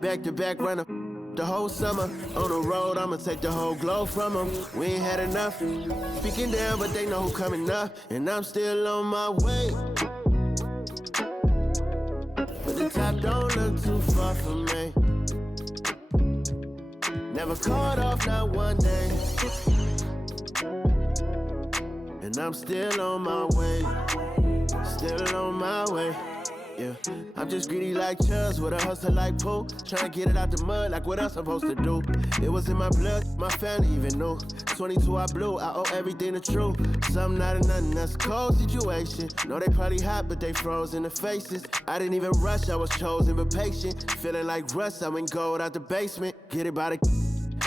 back to back runner. The whole summer on the road, I'ma take the whole globe from them. We ain't had enough. Speaking down, but they know who coming up, and I'm still on my way. But the top don't look too far from me. Never caught off, not one day. And I'm still on my way. Still on my way. Yeah, I'm just greedy like Chubbs with a hustle like Pooh. Tryna get it out the mud like what I'm supposed to do. It was in my blood, my family even knew. 22 I blew, I owe everything to true. Something not of nothing, that's a cold situation. Know they probably hot, but they froze in the faces. I didn't even rush, I was chosen but patient. Feeling like rust, I went gold out the basement. Get it by the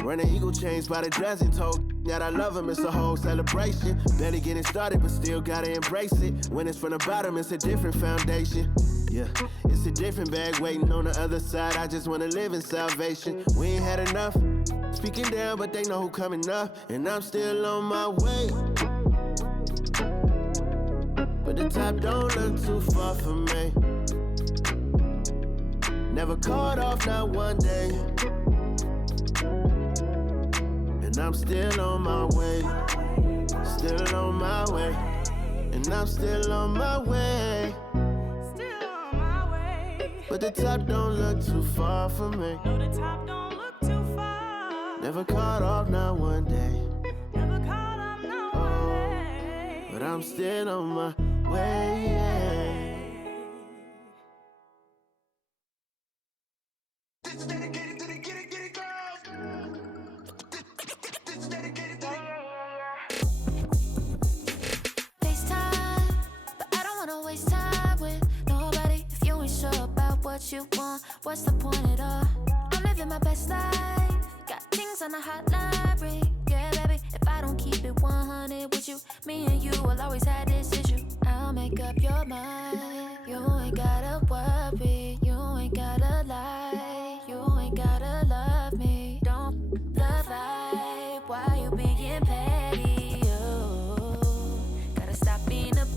running eagle chains by the dozen. Told that I love him, it's a whole celebration. Barely getting started, but still gotta embrace it. When it's from the bottom, it's a different foundation. Yeah, it's a different bag waiting on the other side. I just wanna live in salvation. We ain't had enough. Speaking down, but they know who coming up, and I'm still on my way. But the top don't look too far from me. Never caught off, not one day. And I'm still on my way. Still on my way. And I'm still on my way. But the top don't look too far from me. No, the top don't look too far. Never caught off, not one day. Never caught off, not one day. But I'm still on my way, yeah. This is dedicated to the get it girls. This is dedicated to FaceTime, but I don't wanna waste time with nobody if you ain't sure about what you want. What's the point at all? I'm living my best life, got things on the hotline ring. Yeah, baby, if I don't keep it 100 with you, me and you will always have this issue. I'll make up your mind. You ain't gotta worry, you ain't gotta lie, you ain't gotta love me. Don't the vibe, why you being petty? Oh, gotta stop being a.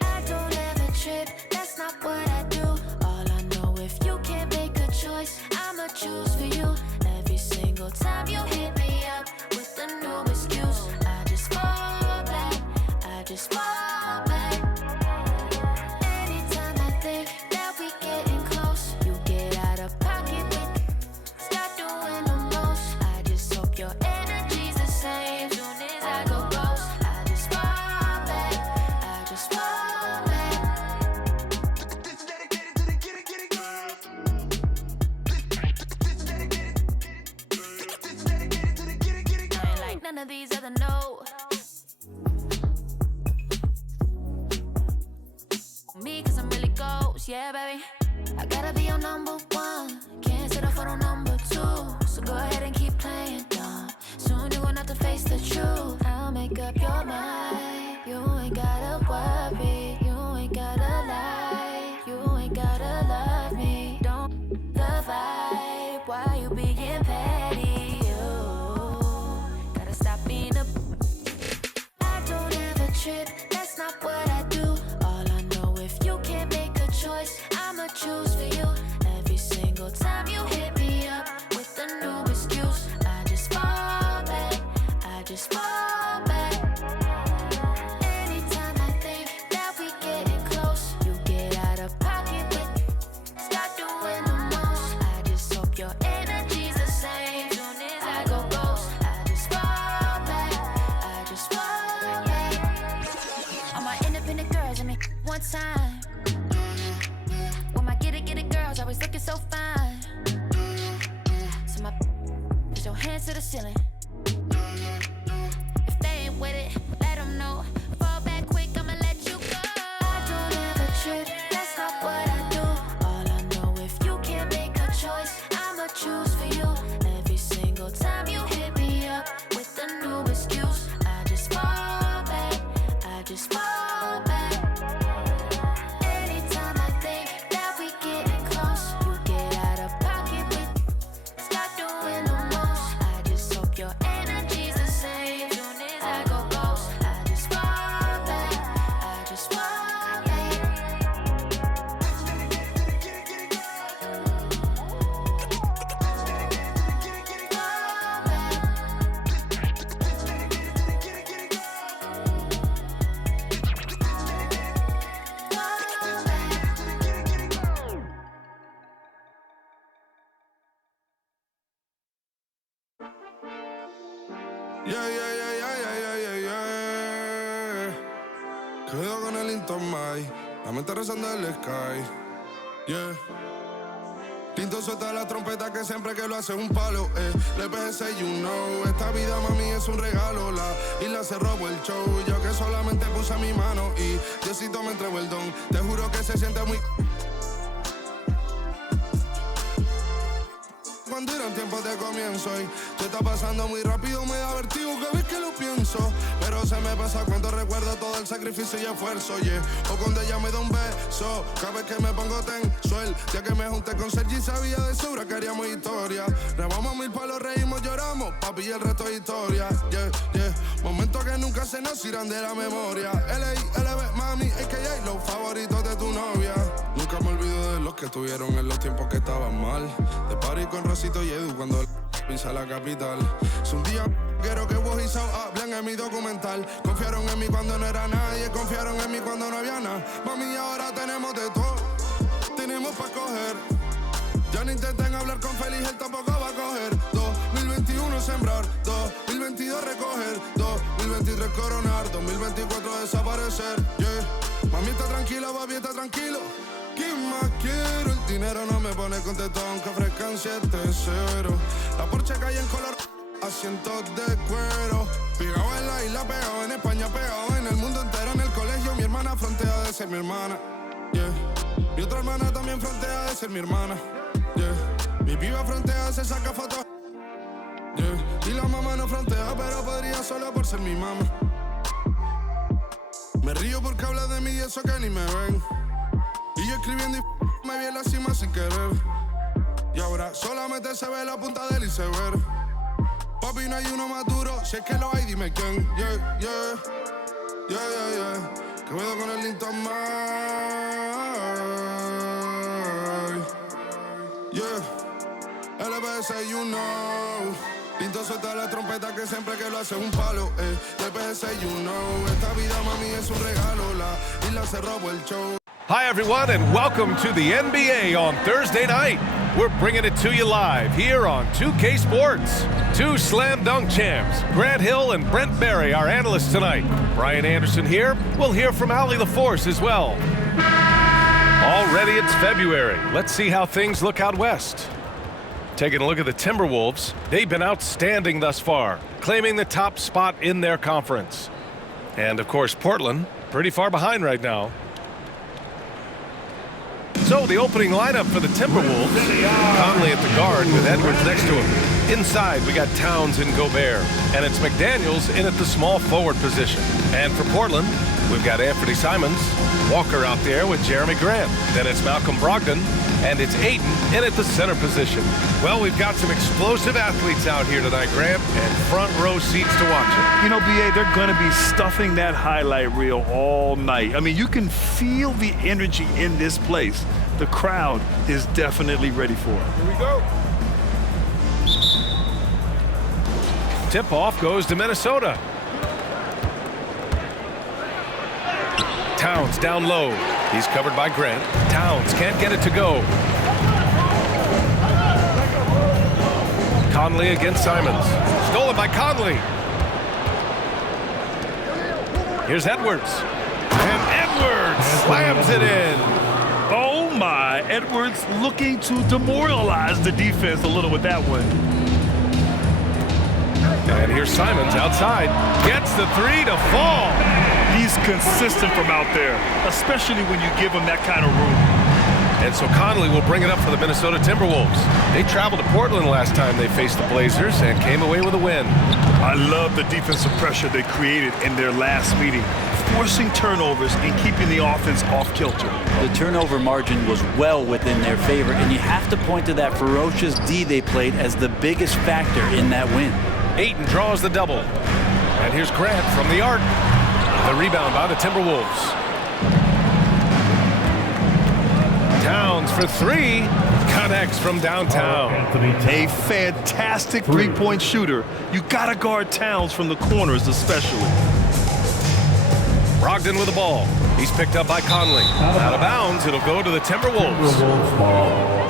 I don't ever trip, that's not what I do. All I know, if you can't make a choice, I'ma choose for you. Every single time you hit me up with a new excuse, I just fall back, I just fall back. Anytime I think that we getting close, you get out of pocket with, start doing the most. I just hope your energy's the same. Soon as I go ghost, I just fall back, I just fall back. This is dedicated to the get it girls. This is dedicated to the get it girls. I ain't like none of these other no. Me, cause I'm really ghost, yeah, baby. I gotta be your number one, can't settle for no number two. So go ahead and keep playing dumb. Soon you gon' have to face the truth. I'll make up your mind. You ain't gotta worry, you ain't gotta lie, you ain't gotta love me. Don't the vibe, why you being petty? You gotta stop being a. I don't ever trip, that's not what I do. All I know, if you can't make a choice, I'ma choose for you. Every single time you hit me up with a new excuse, I just fall back, I just fall back. Anytime I think that we getting close, you get out of pocket with, start doing the most. I just hope your energy's the same. Soon as I go ghost, I just fall back, I just fall back. All my independent girls, I mean, one time. When my get it girls always looking so fine. So my put your hands to the ceiling. If they ain't with it, let them know. Fall back quick, I'ma let you go. I don't ever trip, that's not what I do. All I know, if you can't make a choice, I'ma choose for you. Every single time you hit me up with a new excuse, I just fall back, I just fall back. Anytime I think that we getting close, you get out of pocket with, start doing the most. I just hope your Yeah, yeah, yeah, yeah, yeah, yeah, yeah, yeah. Quedo con el Intomai, la mente rezando el sky. Yeah. Tinto suelta la trompeta que siempre que lo hace es un palo, Le PGC, you know. Esta vida, mami, es un regalo. La isla se robó el show. Yo que solamente puse mi mano y Diosito me entregó el don. Te juro que se siente muy... Cuando eran tiempos de comienzo y tú está pasando muy rápido, me da vertigo cada vez que lo pienso. Pero se me pasa cuando recuerdo todo el sacrificio y esfuerzo, yeah. O cuando ella me da un beso, cada vez que me pongo tenso. El día que me junté con Sergi sabía de sobra que haríamos historia. Rebamos 1000 palos, reímos, lloramos, papi, y el resto es historia, yeah, yeah. Momentos que nunca se nos irán de la memoria. L.A., mami, a.k.a. los favoritos de tu novia. Nunca me olvido de los que estuvieron en los tiempos que estaban mal. De party con Rosito y Edu cuando pisa la capital. Es un día quiero que vos y Sao hablen en mi documental. Confiaron en mí cuando no era nadie, confiaron en mí cuando no había nada. Mami, ahora tenemos de todo, tenemos pa' coger. Ya no intenten hablar con Feliz, él tampoco va a coger. 2021 sembrar, 2022 recoger, 2023 coronar, 2024 desaparecer, yeah. Mami está tranquila, papi está tranquilo. ¿Qué más quiero? El dinero no me pone contento aunque ofrezcan 7-0. La Porsche cae en color, asientos de cuero. Pegado en la isla, pegado en España, pegado en el mundo entero. En el colegio mi hermana frontea de ser mi hermana, yeah. Mi otra hermana también frontea de ser mi hermana, yeah. Mi piba frontea, se saca fotos, yeah. Y la mamá no frontea, pero podría solo por ser mi mamá. Me río porque habla de mí y eso que ni me ven. Y yo escribiendo y me vi en la cima sin querer. Y ahora solamente se ve la punta del iceberg. Papi, no hay uno más duro, si es que lo hay, dime quién. Yeah, yeah, yeah, yeah, yeah. Que veo con el Intomai. Yeah, LBS, you know. Tinto suelta la trompeta que siempre que lo hace es un palo, LBS, you know. Esta vida, mami, es un regalo. La isla se robó el show. Hi, everyone, and welcome to the NBA on Thursday night. We're bringing it to you live here on 2K Sports. Two slam dunk champs, Grant Hill and Brent Barry, our analysts tonight. Brian Anderson here. We'll hear from Allie LaForce as well. Already it's February. Let's see how things look out west. Taking a look at the Timberwolves, they've been outstanding thus far, claiming the top spot in their conference. And, of course, Portland, pretty far behind right now. So the opening lineup for the Timberwolves, Conley at the guard with Edwards next to him. Inside, we got Towns and Gobert, and it's McDaniels in at the small forward position. And for Portland, we've got Anfernee Simons, Walker out there with Jeremy Grant. Then it's Malcolm Brogdon, and it's Ayton in at the center position. Well, we've got some explosive athletes out here tonight, Grant, and front row seats to watch it. You know, BA, they're going to be stuffing that highlight reel all night. I mean, you can feel the energy in this place. The crowd is definitely ready for it. Here we go. Tip-off goes to Minnesota. Towns down low. He's covered by Grant. Towns can't get it to go. Conley against Simons. Stolen by Conley. Here's Edwards. And Edwards slams it in. Oh, my. Edwards looking to demoralize the defense a little with that one. And here's Simons outside. Gets the three to fall. He's consistent from out there, especially when you give him that kind of room. And so Conley will bring it up for the Minnesota Timberwolves. They traveled to Portland last time they faced the Blazers and came away with a win. I love the defensive pressure they created in their last meeting, forcing turnovers and keeping the offense off kilter. The turnover margin was well within their favor, and you have to point to that ferocious D they played as the biggest factor in that win. Ayton draws the double. And here's Grant from the arc. The rebound by the Timberwolves. Towns for three. Connects from downtown. A fantastic three-point shooter. You gotta guard Towns from the corners especially. Brogdon with the ball. He's picked up by Conley. Out of bounds, it'll go to the Timberwolves.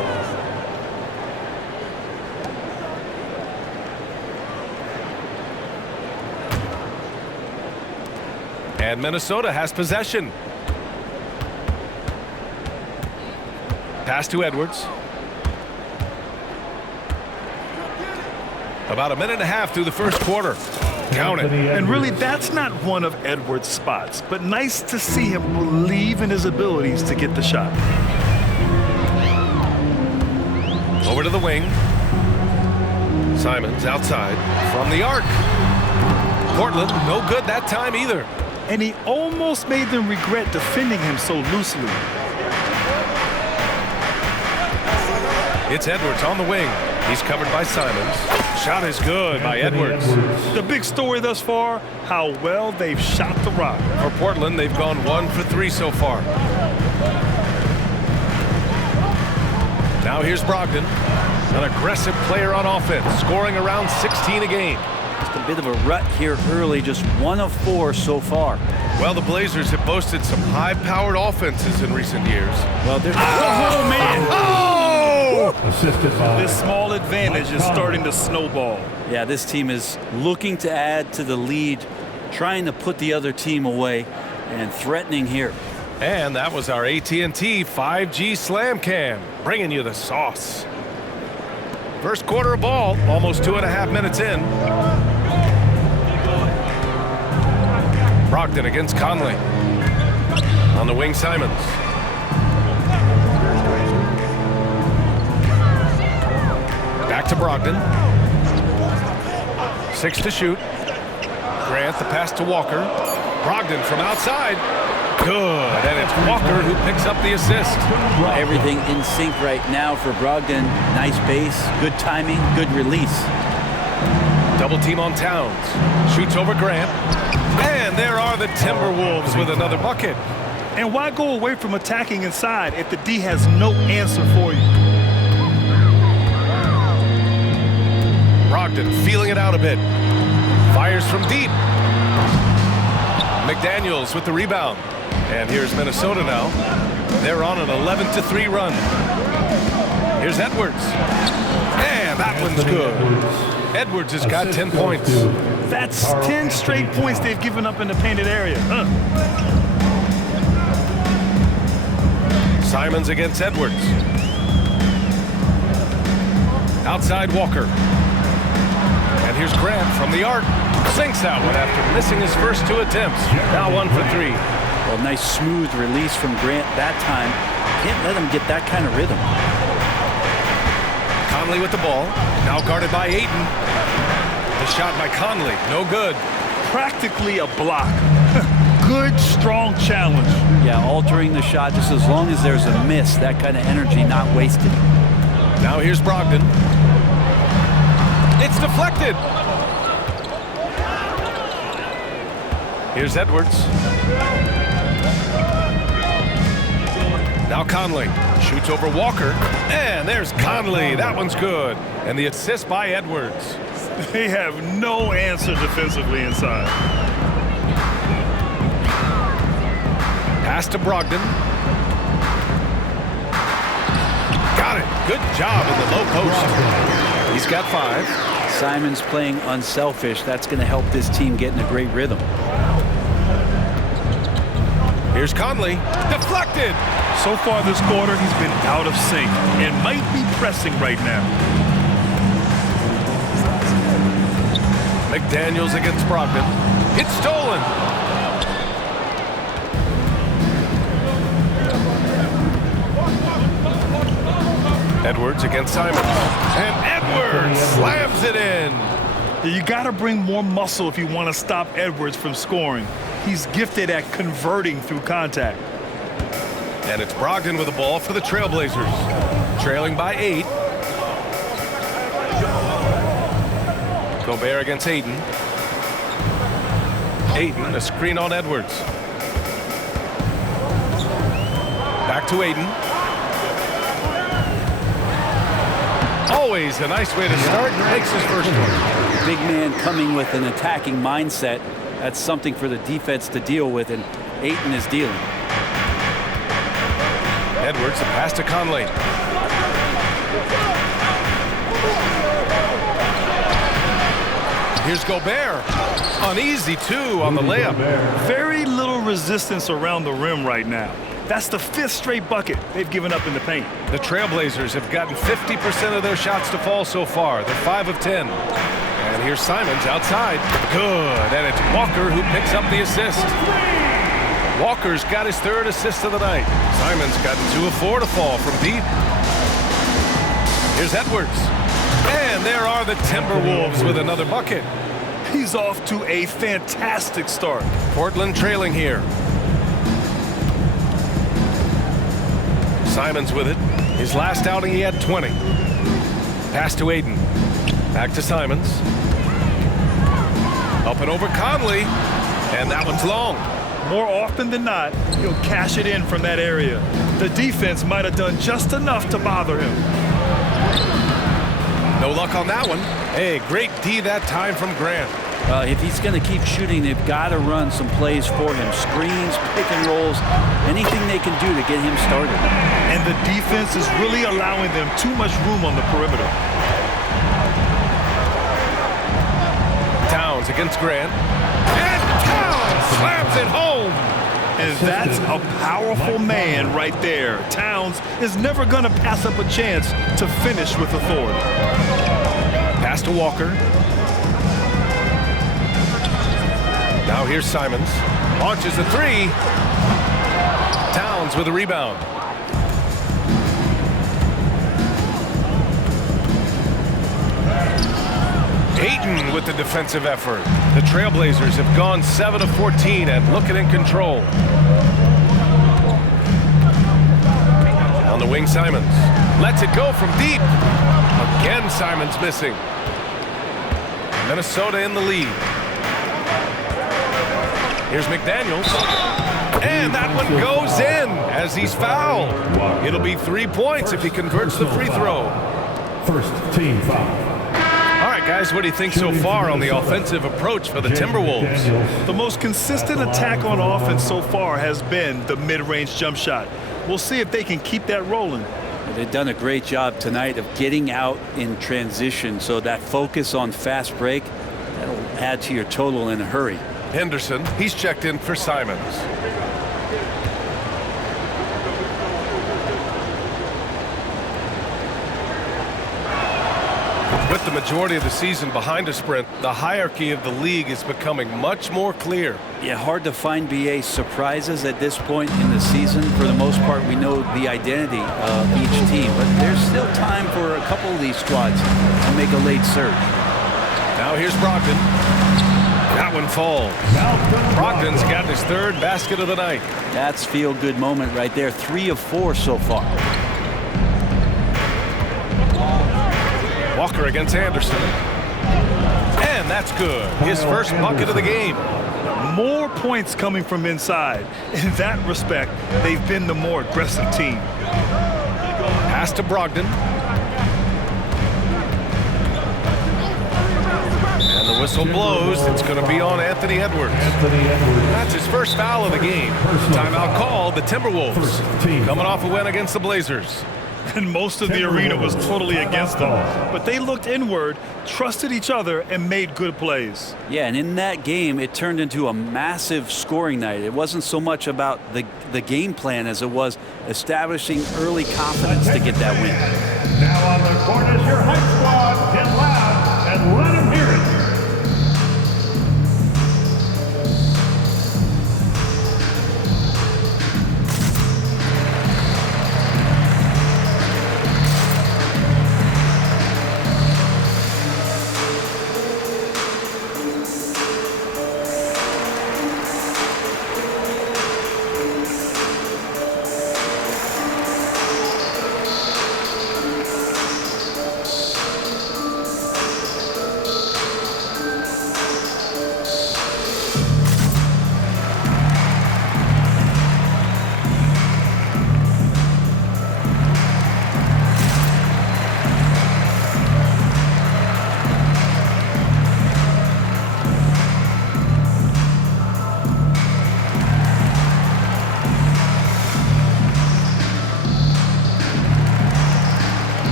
And Minnesota has possession. Pass to Edwards. About a minute and a half through the first quarter. Count it. And really, that's not one of Edwards' spots, but nice to see him believe in his abilities to get the shot. Over to the wing. Simons outside from the arc. Portland, no good that time either. And he almost made them regret defending him so loosely. It's Edwards on the wing. He's covered by Simons. Shot is good by Edwards. The big story thus far, how well they've shot the rock. For Portland, they've gone 1 for 3 so far. Now here's Brogdon, an aggressive player on offense, scoring around 16 a game. Just a bit of a rut here early, just 1 of 4 so far. Well, the Blazers have boasted some high-powered offenses in recent years. Well, there's Oh, man! Assisted by This small advantage is starting to snowball. Yeah, this team is looking to add to the lead, trying to put the other team away, and threatening here. And that was our AT&T 5G Slam Cam, bringing you the sauce. First quarter of ball, almost 2.5 minutes in. Brogdon against Conley. On the wing, Simons. Back to Brogdon. 6 to shoot. Grant the pass to Walker. Brogdon from outside. Good, and it's Walker who picks up the assist. Everything in sync right now for Brogdon. Nice base, good timing, good release. Double team on Towns. Shoots over Grant. And there are the Timberwolves with another bucket. And why go away from attacking inside if the D has no answer for you? Brogdon feeling it out a bit. Fires from deep. McDaniels with the rebound. And here's Minnesota now. They're on an 11-3 run. Here's Edwards. And that one's good. Edwards has got 10 points. That's 10 straight points they've given up in the painted area. Simons against Edwards. Outside Walker. And here's Grant from the arc. Sinks that one after missing his first 2 attempts. Now 1 for 3. Well, nice smooth release from Grant that time. Can't let him get that kind of rhythm. Conley with the ball. Now guarded by Ayton. The shot by Conley. No good. Practically a block. Good, strong challenge. Yeah, altering the shot just as long as there's a miss. That kind of energy not wasted. Now here's Brogdon. It's deflected. Here's Edwards. Now Conley shoots over Walker. And there's Conley. That one's good. And the assist by Edwards. They have no answer defensively inside. Pass to Brogdon. Got it. Good job in the low post. He's got 5. Simons playing unselfish. That's going to help this team get in a great rhythm. Here's Conley. Deflected. So far this quarter, he's been out of sync and might be pressing right now. McDaniels against Brogdon. It's stolen. Edwards against Simons. And Edwards slams it in. You got to bring more muscle if you want to stop Edwards from scoring. He's gifted at converting through contact. And it's Brogdon with the ball for the Trailblazers. Trailing by 8. Gobert against Ayton. Ayton, a screen on Edwards. Back to Ayton. Always a nice way to start. Makes his first one. Big man coming with an attacking mindset. That's something for the defense to deal with, and Ayton is dealing. Edwards, a pass to Conley. Here's Gobert. An easy 2 on the layup. Very little resistance around the rim right now. That's the 5th straight bucket they've given up in the paint. The Trailblazers have gotten 50% of their shots to fall so far. They're 5 of 10. And here's Simons outside. Good. And it's Walker who picks up the assist. Walker's got his 3rd assist of the night. Simons gotten 2 of 4 to fall from deep. Here's Edwards. And there are the Timberwolves with another bucket. He's off to a fantastic start. Portland trailing here. Simons with it. His last outing, he had 20. Pass to Aiden. Back to Simons. Up and over Conley. And that one's long. More often than not, he'll cash it in from that area. The defense might have done just enough to bother him. No luck on that one. Hey, great D that time from Grant. If he's going to keep shooting, they've got to run some plays for him. Screens, pick and rolls, anything they can do to get him started. And the defense is really allowing them too much room on the perimeter. Towns against Grant. And Towns slams it home. And that's a powerful man right there. Towns is never going to pass up a chance to finish with authority. Pass to Walker. Now here's Simons. Launches a 3. Towns with a rebound. Ayton with the defensive effort. The Trailblazers have gone 7 of 14 and looking in control. On the wing, Simons lets it go from deep. Again, Simons missing. Minnesota in the lead. Here's McDaniels. And that one goes in as he's fouled. It'll be 3 points if he converts the free throw. First team foul. All right, guys, what do you think so far on the offensive approach for the Timberwolves? The most consistent attack on offense so far has been the mid-range jump shot. We'll see if they can keep that rolling. They've done a great job tonight of getting out in transition, so that focus on fast break, that'll add to your total in a hurry. Henderson, he's checked in for Simons. With the majority of the season behind a sprint, the hierarchy of the league is becoming much more clear. Yeah, hard to find BA surprises at this point in the season. For the most part, we know the identity of each team, but there's still time for a couple of these squads to make a late surge. Now here's Brogdon. That one falls. Brogdon's got his 3rd basket of the night. That's feel-good moment right there. 3 of 4 so far. Walker against Anderson. And that's good. His first bucket of the game. More points coming from inside. In that respect, they've been the more aggressive team. Pass to Brogdon. And the whistle blows. It's going to be on Anthony Edwards. That's his first foul of the game. Timeout called. The Timberwolves coming off a win against the Blazers. And most of the arena was totally against them. But they looked inward, trusted each other, and made good plays. Yeah, and in that game, it turned into a massive scoring night. It wasn't so much about the game plan as it was establishing early confidence to get that win. Now on the court is your hype squad. Get loud and let them hear it.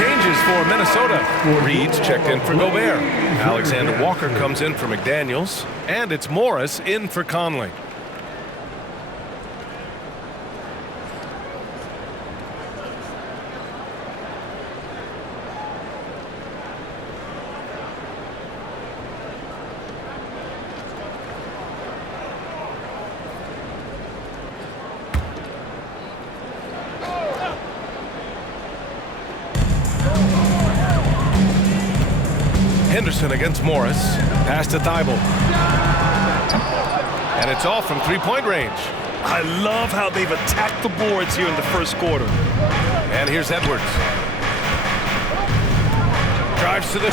changes for Minnesota. Reed's checked in for Gobert. Alexander Walker comes in for McDaniels. And it's Morris in for Conley. Henderson against Morris. Pass to Thibault. And it's off from three-point range. I love how they've attacked the boards here in the first quarter. And here's Edwards. Drives to the...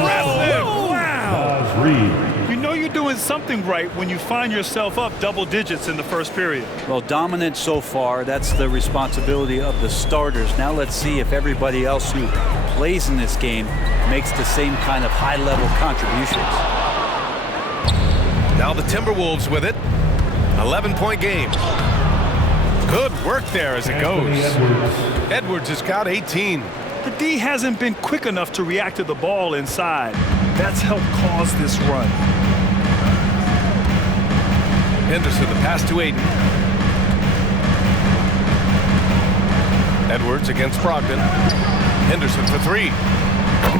Impressive! Wow! You know you're doing something right when you find yourself up double digits in the first period. Well, dominant so far. That's the responsibility of the starters. Now let's see if everybody else who plays in this game makes the same kind of high-level contributions. Now the Timberwolves with it. 11-point game. Good work there as it goes. Edwards has got 18. The D hasn't been quick enough to react to the ball inside. That's helped cause this run. Henderson, the pass to Aiden. Edwards against Brogdon. Henderson for three.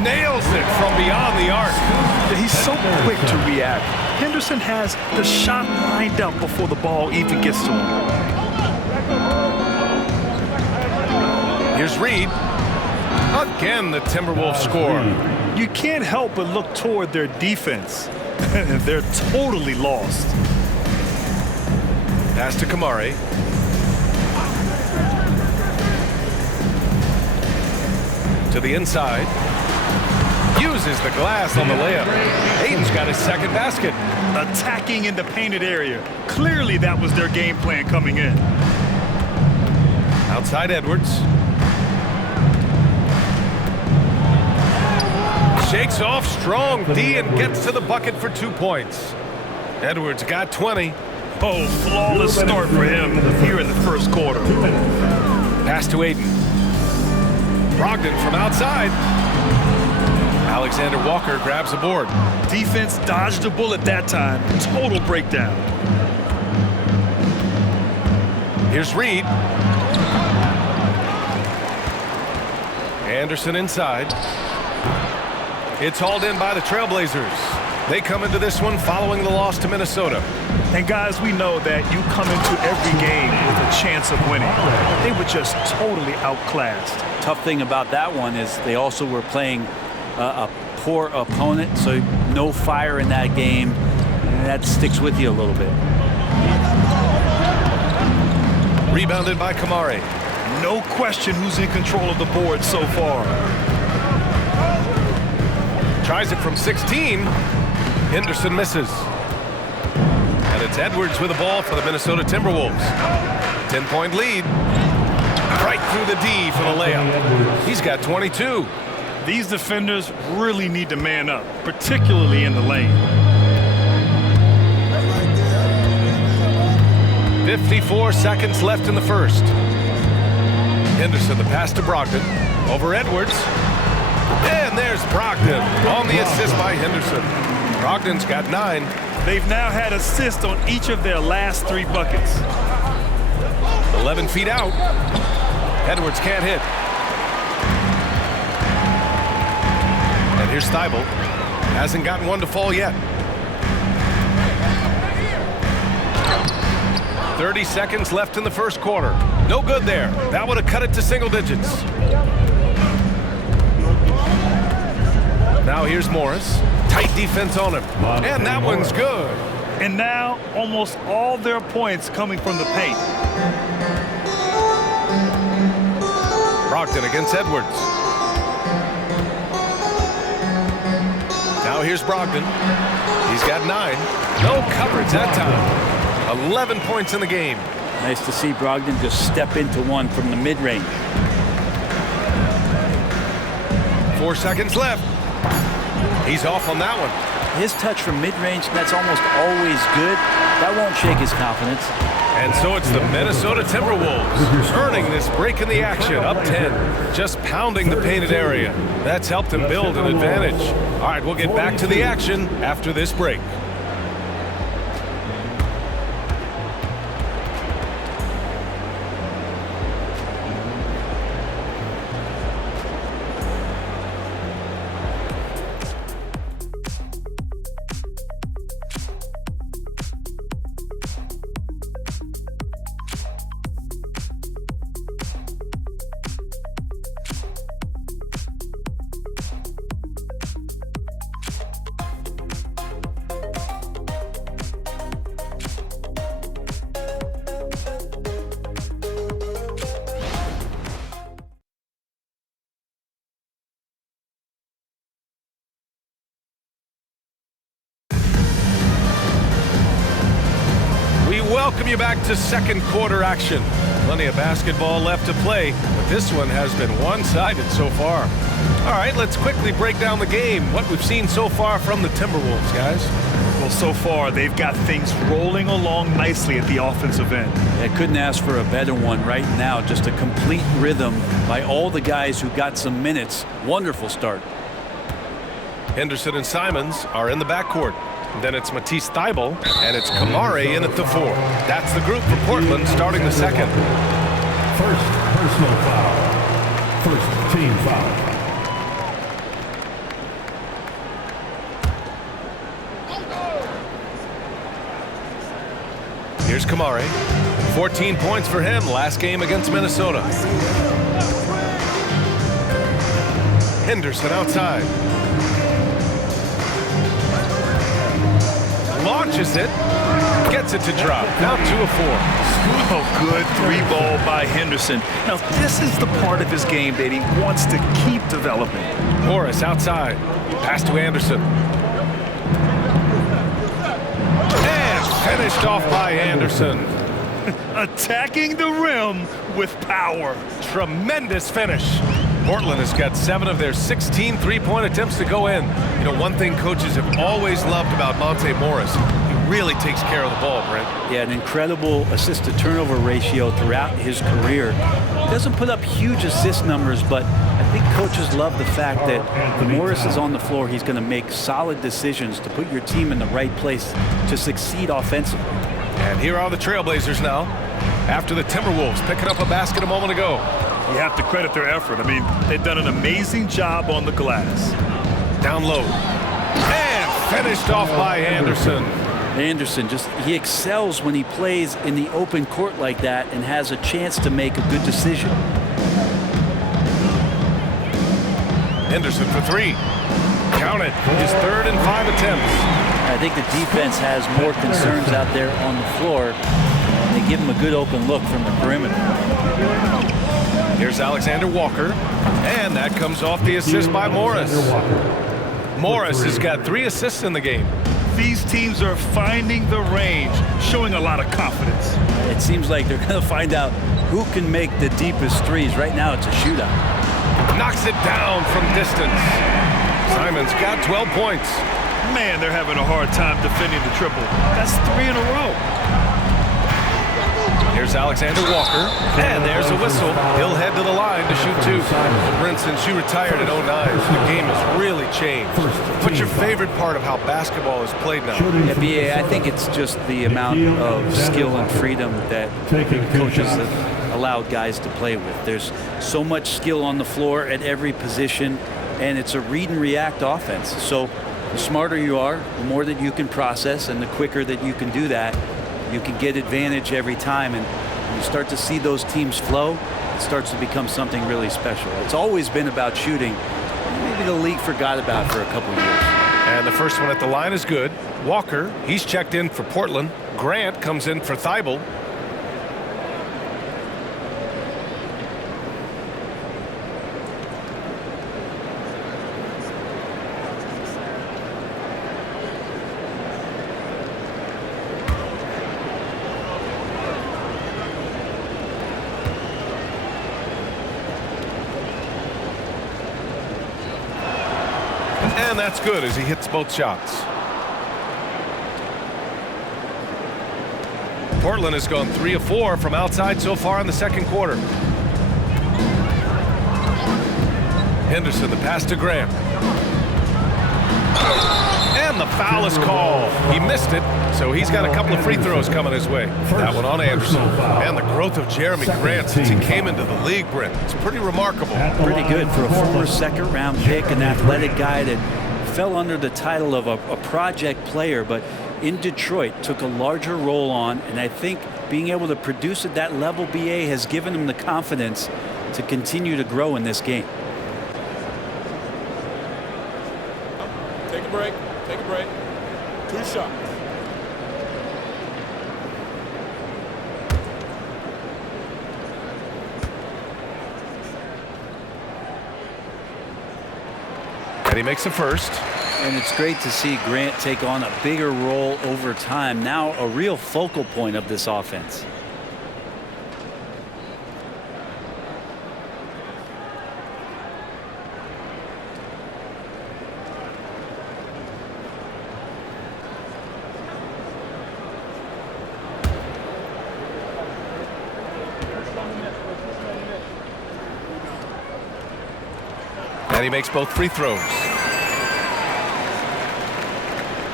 Nails it from beyond the arc. He's so quick to react. Henderson has the shot lined up before the ball even gets to him. Here's Reed. Again, the Timberwolves score. You can't help but look toward their defense. They're totally lost. Pass to Kamari. To the inside. Uses the glass on the layup. Aiden's got his second basket. Attacking in the painted area. Clearly that was their game plan coming in. Outside Edwards. Shakes off strong D and gets to the bucket for 2 points. Edwards got 20. Oh, flawless start for him here in the first quarter. Pass to Aiden. Brogdon from outside. Alexander Walker grabs the board. Defense dodged a bullet that time. Total breakdown. Here's Reed. Anderson inside. It's hauled in by the Trailblazers. They come into this one following the loss to Minnesota. And guys, we know that you come into every game with a chance of winning. They were just totally outclassed. Tough thing about that one is they also were playing a poor opponent, so no fire in that game. And that sticks with you a little bit. Rebounded by Kamari. No question who's in control of the board so far. Tries it from 16. Henderson misses. And it's Edwards with the ball for the Minnesota Timberwolves. 10-point lead. Right through the D for the layup. He's got 22. These defenders really need to man up, particularly in the lane. 54 seconds left in the first. Henderson, the pass to Brogdon. Over Edwards. And there's Brogdon on the assist by Henderson. Brogdon's got 9. They've now had assists on each of their last 3 buckets. 11 feet out. Edwards can't hit. And here's Thibault. Hasn't gotten one to fall yet. 30 seconds left in the first quarter. No good there. That would have cut it to single digits. Now here's Morris. Tight defense on him. And that one's good. And now almost all their points coming from the paint. Brogdon against Edwards. Now here's Brogdon. He's got 9. No coverage that time. 11 points in the game. Nice to see Brogdon just step into one from the mid-range. 4 seconds left. He's off on that one. His touch from mid-range, that's almost always good. That won't shake his confidence. And so it's the Minnesota Timberwolves earning this break in the action, up 10, just pounding the painted area. That's helped them build an advantage. All right, we'll get back to the action after this break. Welcome you back to second quarter action. Plenty of basketball left to play, but this one has been one-sided so far. All right, let's quickly break down the game. What we've seen so far from the Timberwolves, guys. Well, so far, they've got things rolling along nicely at the offensive end. I couldn't ask for a better one right now. Just a complete rhythm by all the guys who got some minutes. Wonderful start. Henderson and Simons are in the backcourt. Then it's Matisse Thybulle, and it's Kamare in at the 4. That's the group for Portland starting the second. First personal foul. First team foul. Here's Kamare. 14 points for him last game against Minnesota. Henderson outside. Launches it, gets it to drop. Now 2 of 4. Oh, good 3-ball by Henderson. Now, this is the part of his game that he wants to keep developing. Morris outside. Pass to Anderson. And finished off by Anderson. Attacking the rim with power. Tremendous finish. Portland has got 7 of their 16 three-point attempts to go in. You know, one thing coaches have always loved about Monte Morris, he really takes care of the ball, Brent. Yeah, an incredible assist-to-turnover ratio throughout his career. He doesn't put up huge assist numbers, but I think coaches love the fact that when Morris is on the floor, he's going to make solid decisions to put your team in the right place to succeed offensively. And here are the Trailblazers now, after the Timberwolves picking up a basket a moment ago. You have to credit their effort. I mean, they've done an amazing job on the glass. Down low. And finished off by Anderson. Anderson, he excels when he plays in the open court like that and has a chance to make a good decision. Henderson for 3. Count it. His 3rd and 5 attempts. I think the defense has more concerns out there on the floor. They give him a good open look from the perimeter. Here's Alexander Walker, and that comes off the assist by Morris. Morris has got 3 assists in the game. These teams are finding the range, showing a lot of confidence. It seems like they're going to find out who can make the deepest threes. Right now, it's a shootout. Knocks it down from distance. Simon's got 12 points. Man, they're having a hard time defending the triple. That's 3 in a row. Here's Alexander Walker, and there's a whistle. He'll head to the line to shoot 2. Brent, since you retired at 09, the game has really changed. What's your favorite part of how basketball is played now? Yeah, BA, I think it's just the amount of skill and freedom that coaches have allowed guys to play with. There's so much skill on the floor at every position, and it's a read and react offense. So the smarter you are, the more that you can process, and the quicker that you can do that, you can get advantage every time. And when you start to see those teams flow, it starts to become something really special. It's always been about shooting. Maybe the league forgot about it for a couple years. And the first one at the line is good. Walker, he's checked in for Portland. Grant comes in for Thybulle. And that's good as he hits both shots. Portland has gone 3 of 4 from outside so far in the second quarter. Henderson, the pass to Grant. And the foul is called. He missed it, so he's got a couple of free throws coming his way. That one on Anderson. And the growth of Jeremy Grant since he came into the league, Brent. It's pretty remarkable. Pretty good for a former second-round pick, an athletic guy that fell under the title of a project player, but in Detroit took a larger role on, and I think being able to produce at that level, BA, has given him the confidence to continue to grow in this game. Take a break. Take a break. 2 shots. And he makes the first. And it's great to see Grant take on a bigger role over time. Now a real focal point of this offense. And he makes both free throws.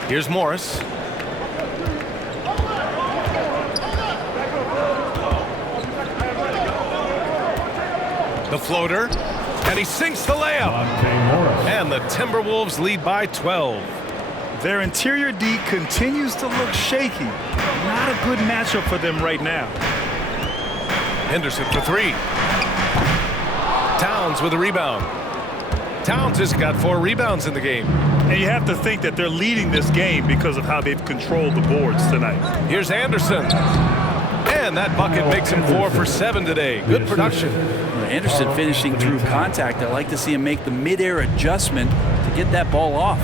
Here's Morris. The floater. And he sinks the layup. And the Timberwolves lead by 12. Their interior D continues to look shaky. Not a good matchup for them right now. Henderson for 3. Towns with a rebound. Towns has got 4 rebounds in the game. And you have to think that they're leading this game because of how they've controlled the boards tonight. Here's Anderson. And that bucket makes him 4 for 7 today. Good production. Anderson finishing through contact. I like to see him make the mid-air adjustment to get that ball off.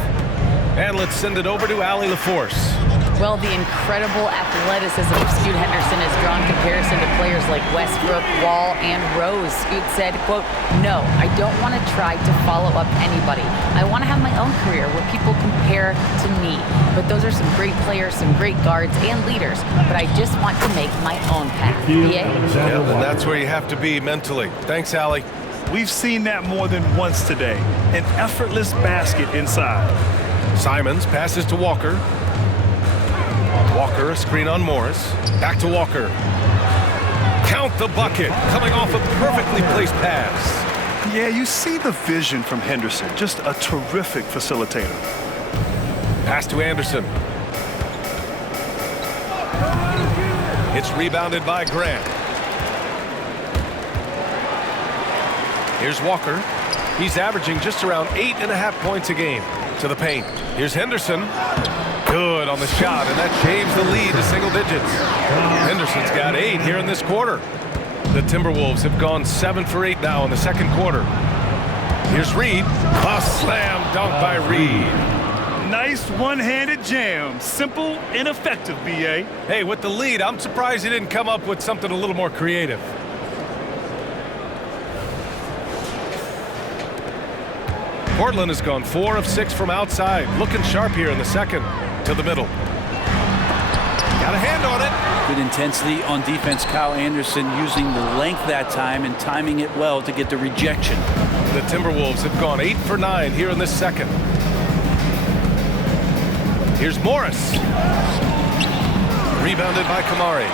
And let's send it over to Allie LaForce. Well, the incredible athleticism of Scoot Henderson has drawn comparison to players like Westbrook, Wall, and Rose. Scoot said, quote, "No, I don't want to try to follow up anybody. I want to have my own career where people compare to me. But those are some great players, some great guards and leaders. But I just want to make my own path." Yeah, and that's where you have to be mentally. Thanks, Allie. We've seen that more than once today. An effortless basket inside. Simons passes to Walker. Walker, a screen on Morris. Back to Walker. Count the bucket. Coming off a perfectly placed pass. Yeah, you see the vision from Henderson. Just a terrific facilitator. Pass to Anderson. It's rebounded by Grant. Here's Walker. He's averaging just around 8.5 points a game. To the paint. Here's Henderson. Good on the shot, and that changed the lead to single digits. Henderson's got 8 here in this quarter. The Timberwolves have gone 7 for 8 now in the second quarter. Here's Reed. A slam dunk by Reed. Nice one-handed jam. Simple and effective, BA. Hey, with the lead, I'm surprised he didn't come up with something a little more creative. Portland has gone 4 of 6 from outside. Looking sharp here in the second. To the middle. Got a hand on it. Good intensity on defense. Kyle Anderson using the length that time and timing it well to get the rejection. The Timberwolves have gone 8 for 9 here in this second. Here's Morris. Rebounded by Kamari.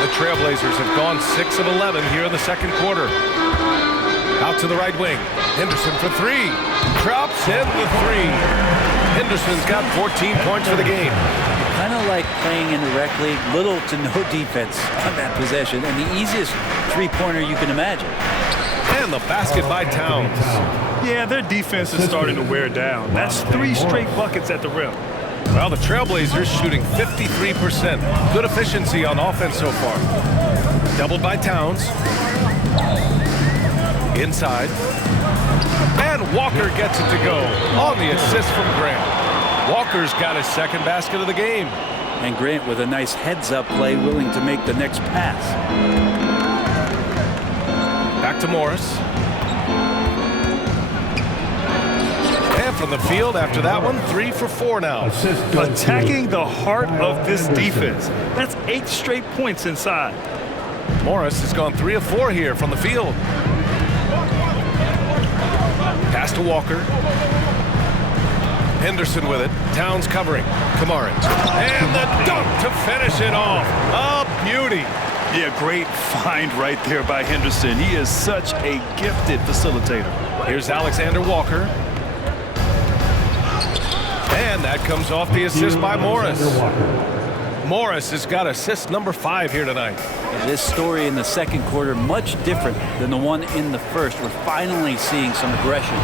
The Trailblazers have gone 6 of 11 here in the second quarter. Out to the right wing. Henderson for 3. Drops in the 3. Henderson's got 14 points for the game. Kind of like playing in the rec league, little to no defense on that possession, and the easiest three-pointer you can imagine. And the basket by Towns. Yeah, their defense is starting to wear down. That's 3 straight buckets at the rim. Well, the Trailblazers shooting 53%. Good efficiency on offense so far. Doubled by Towns. Inside. And Walker gets it to go on the assist from Grant. Walker's got his second basket of the game. And Grant with a nice heads-up play, willing to make the next pass. Back to Morris. And from the field after that one, 3 for 4 now. Attacking the heart of this defense. That's 8 straight points inside. Morris has gone 3 of 4 here from the field. Pass to Walker. Henderson with it. Towns covering. Kamaric. And the dunk to finish it off. A beauty. Yeah, great find right there by Henderson. He is such a gifted facilitator. Here's Alexander Walker. And that comes off the assist by Morris. Morris has got assist number 5 here tonight. This story in the second quarter much different than the one in the first. We're finally seeing some aggression.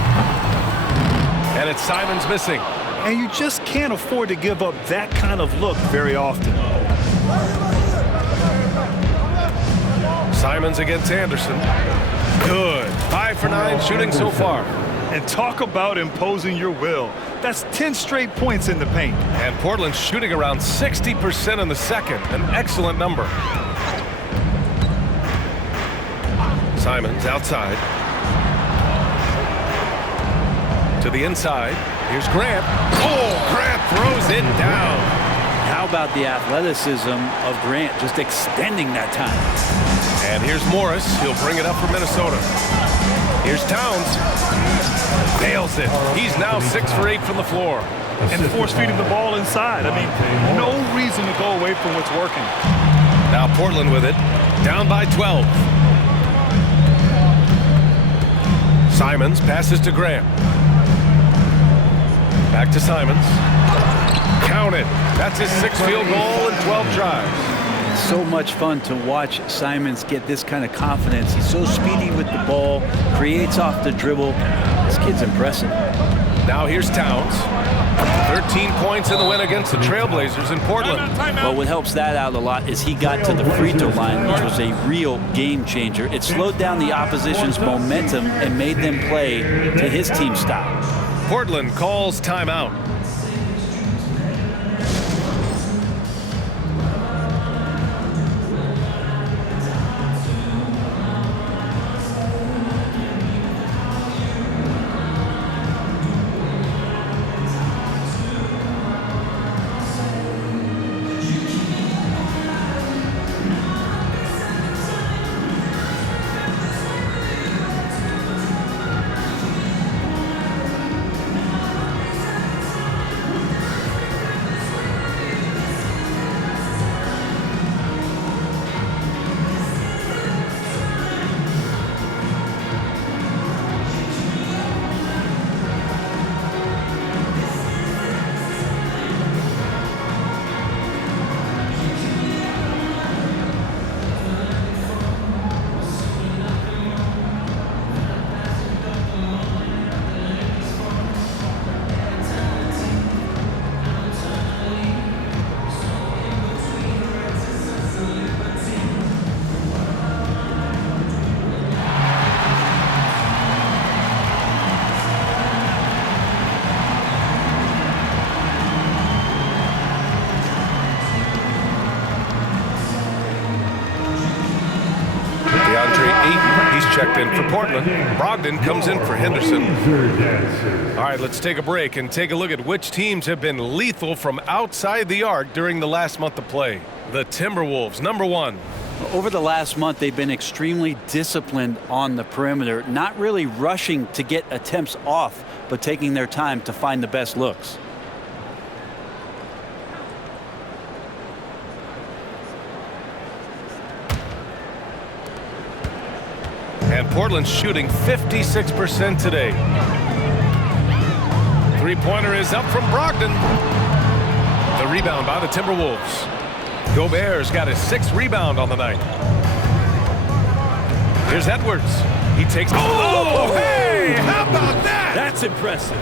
And it's Simons missing. And you just can't afford to give up that kind of look very often. Simons against Anderson. Good. 5 for 9 shooting so far. And talk about imposing your will. That's 10 straight points in the paint. And Portland's shooting around 60% in the second. An excellent number. Simons outside. To the inside. Here's Grant. Oh, Grant throws it down. How about the athleticism of Grant just extending that time? And here's Morris. He'll bring it up for Minnesota. Here's Towns. Nails it. He's now 6 for 8 from the floor. And force feeding the ball inside. I mean, no reason to go away from what's working. Now Portland with it. Down by 12. Simons passes to Grant. Back to Simons. Count it. That's his 6th field goal in 12 drives. So much fun to watch Simons get this kind of confidence. He's so speedy with the ball, creates off the dribble. This kid's impressive. Now here's Towns. 13 points in the win against the Trailblazers in Portland. Well, what helps that out a lot is he got to the free throw line, which was a real game changer. It slowed down the opposition's momentum and made them play to his team style. Portland calls timeout. Checked in for Portland. Brogdon comes in for Henderson. All right, let's take a break and take a look at which teams have been lethal from outside the arc during the last month of play. The Timberwolves, number 1. Over the last month, they've been extremely disciplined on the perimeter, not really rushing to get attempts off, but taking their time to find the best looks. And Portland's shooting 56% today. Three-pointer is up from Brogdon. The rebound by the Timberwolves. Gobert's got his 6th rebound on the night. Here's Edwards. He takes... Oh, hey! How about that? That's impressive.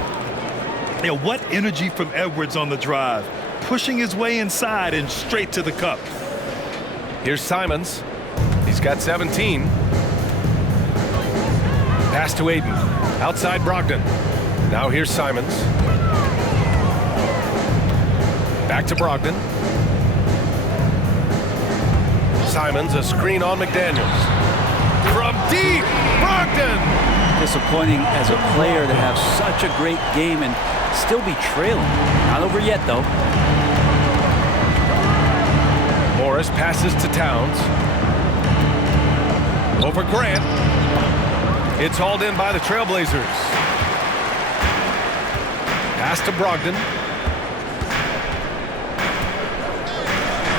Yeah, what energy from Edwards on the drive. Pushing his way inside and straight to the cup. Here's Simons. He's got 17. Pass to Aiden. Outside Brogdon. Now here's Simons. Back to Brogdon. Simons, a screen on McDaniels. From deep, Brogdon! Disappointing as a player to have such a great game and still be trailing. Not over yet, though. Morris passes to Towns. Over Grant. It's hauled in by the Trailblazers. Pass to Brogdon.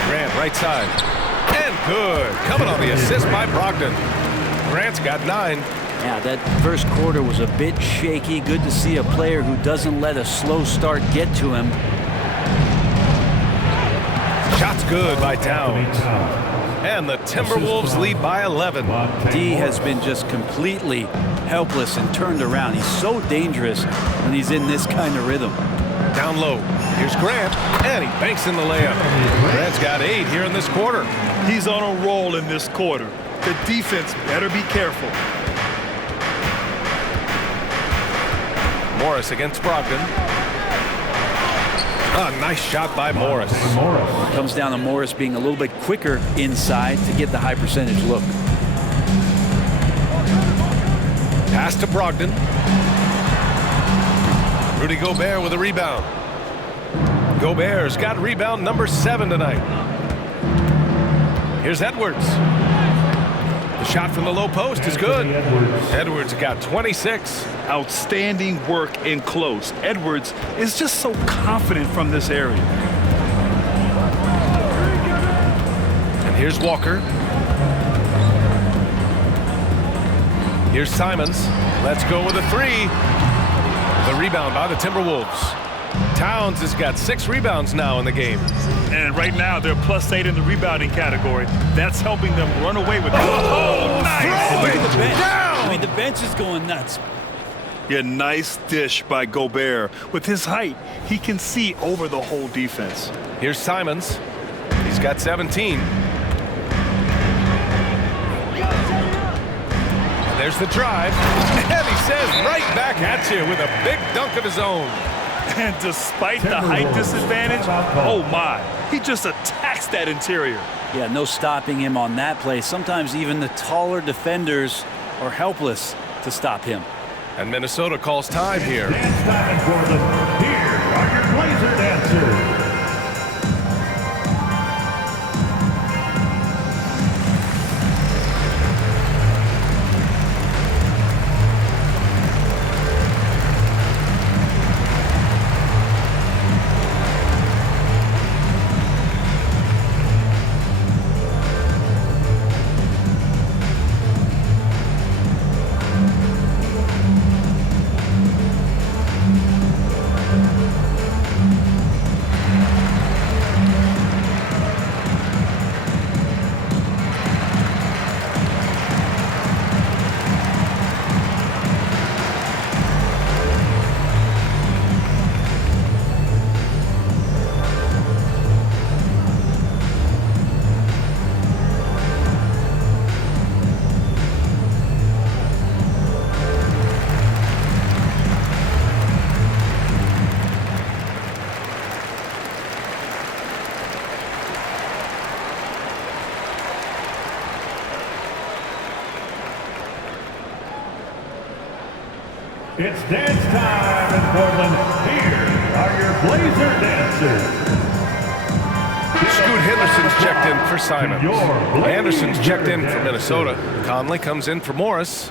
Grant right side. And good. Coming on the assist by Brogdon. Grant's got 9. Yeah, that first quarter was a bit shaky. Good to see a player who doesn't let a slow start get to him. Shot's good by Towns. And the Timberwolves lead by 11. D has been just completely helpless and turned around. He's so dangerous when he's in this kind of rhythm. Down low. Here's Grant, and he banks in the layup. Grant's got 8 here in this quarter. He's on a roll in this quarter. The defense better be careful. Morris against Brogdon. A nice shot by Morris. Comes down to Morris being a little bit quicker inside to get the high percentage look. Pass to Brogdon. Rudy Gobert with a rebound. Gobert's got rebound number 7 tonight. Here's Edwards. The shot from the low post is good. Edwards got 26. Outstanding work in close. Edwards is just so confident from this area. And here's Walker. Here's Simons. Let's go with a 3. The rebound by the Timberwolves. Towns has got 6 rebounds now in the game. And right now they're +8 in the rebounding category. That's helping them run away with it. Oh, nice! Look at the bench. I mean, the bench is going nuts. Yeah, nice dish by Gobert. With his height, he can see over the whole defense. Here's Simons. He's got 17. And there's the drive. And he says right back at you with a big dunk of his own. And despite the height disadvantage, oh my, he just attacks that interior. Yeah, no stopping him on that play. Sometimes even the taller defenders are helpless to stop him. And Minnesota calls time here. Dance time in Portland. Here are your Blazer dancers. It's dance time in Portland. Here are your Blazer dancers. Scoot Henderson's checked in for Simons. Anderson's checked in for Minnesota. Conley comes in for Morris.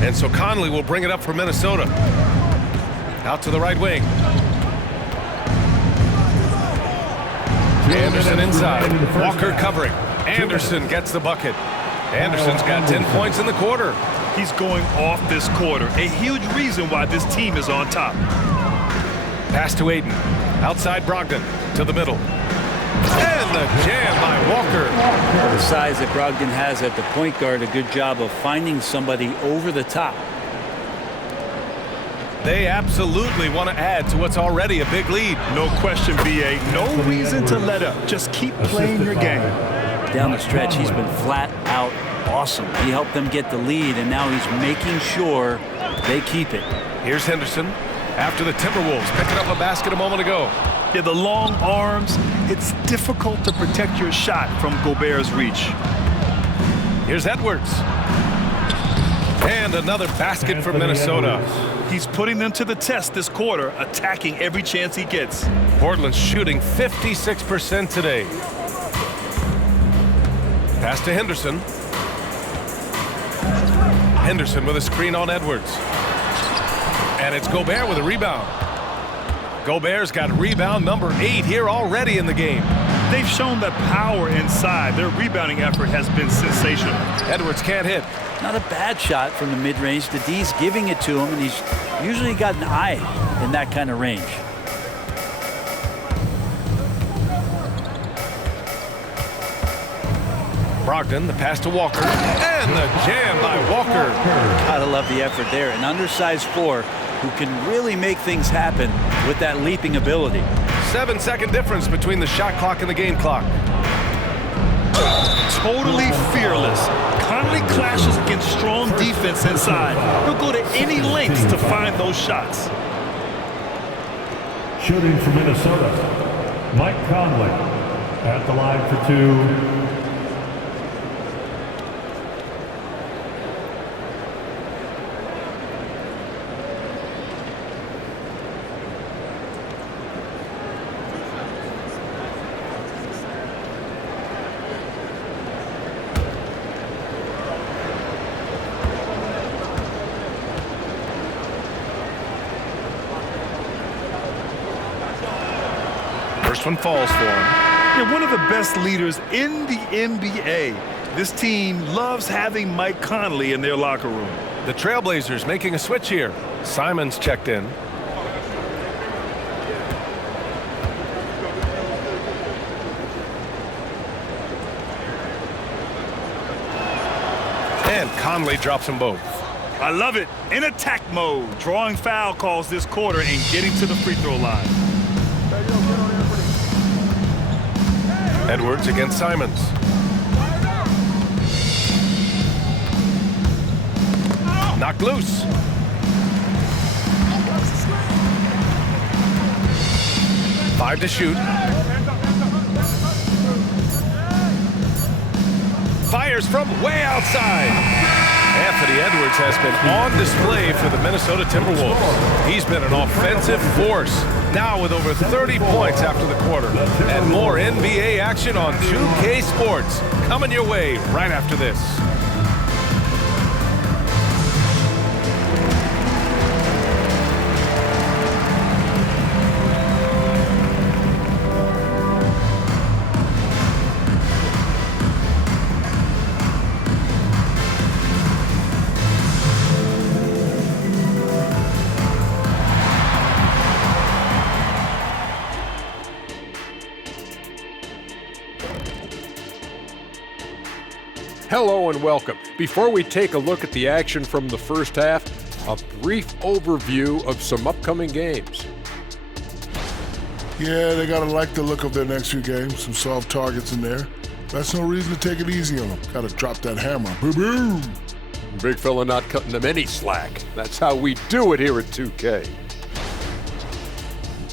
And so Conley will bring it up for Minnesota. Out to the right wing. Anderson inside. Walker covering. Anderson gets the bucket. Anderson's got 10 points in the quarter. He's going off this quarter. A huge reason why this team is on top. Pass to Aiden. Outside Brogdon. To the middle. And the jam by Walker. The size that Brogdon has at the point guard, a good job of finding somebody over the top. They absolutely want to add to what's already a big lead. No question, BA. No reason to let up. Just keep playing your game. Down the stretch, he's been flat out awesome. He helped them get the lead, and now he's making sure they keep it. Here's Henderson after the Timberwolves picking up a basket a moment ago. Yeah, the long arms, it's difficult to protect your shot from Gobert's reach. Here's Edwards. And another basket for Minnesota. He's putting them to the test this quarter, attacking every chance he gets. Portland's shooting 56% today. Pass to Henderson. Henderson with a screen on Edwards. And it's Gobert with a rebound. Gobert's got rebound number 8 here already in the game. They've shown that power inside. Their rebounding effort has been sensational. Edwards can't hit. Not a bad shot from the mid-range. The D's giving it to him, and he's usually got an eye in that kind of range. Brogdon, the pass to Walker, and the jam by Walker. Gotta love the effort there. An undersized 4 who can really make things happen with that leaping ability. 7-second difference between the shot clock and the game clock. Totally fearless. Conley clashes against strong defense inside. He'll go to any lengths to find those shots. Shooting for Minnesota, Mike Conley at the line for 2. First one falls for him. They're one of the best leaders in the NBA. This team loves having Mike Conley in their locker room. The Trailblazers making a switch here. Simons checked in. And Conley drops them both. I love it. In attack mode, drawing foul calls this quarter and getting to the free throw line. Edwards against Simons. Knocked loose. Five to shoot. Fires from way outside. Anthony Edwards has been on display for the Minnesota Timberwolves. He's been an offensive force, now with over 30 points after the quarter. And more NBA action on 2K Sports coming your way right after this. Hello and welcome. Before we take a look at the action from the first half, a brief overview of some upcoming games. Yeah, they gotta like the look of their next few games. Some soft targets in there. That's no reason to take it easy on them. Gotta drop that hammer. Boom! Big fella not cutting them any slack. That's how we do it here at 2K.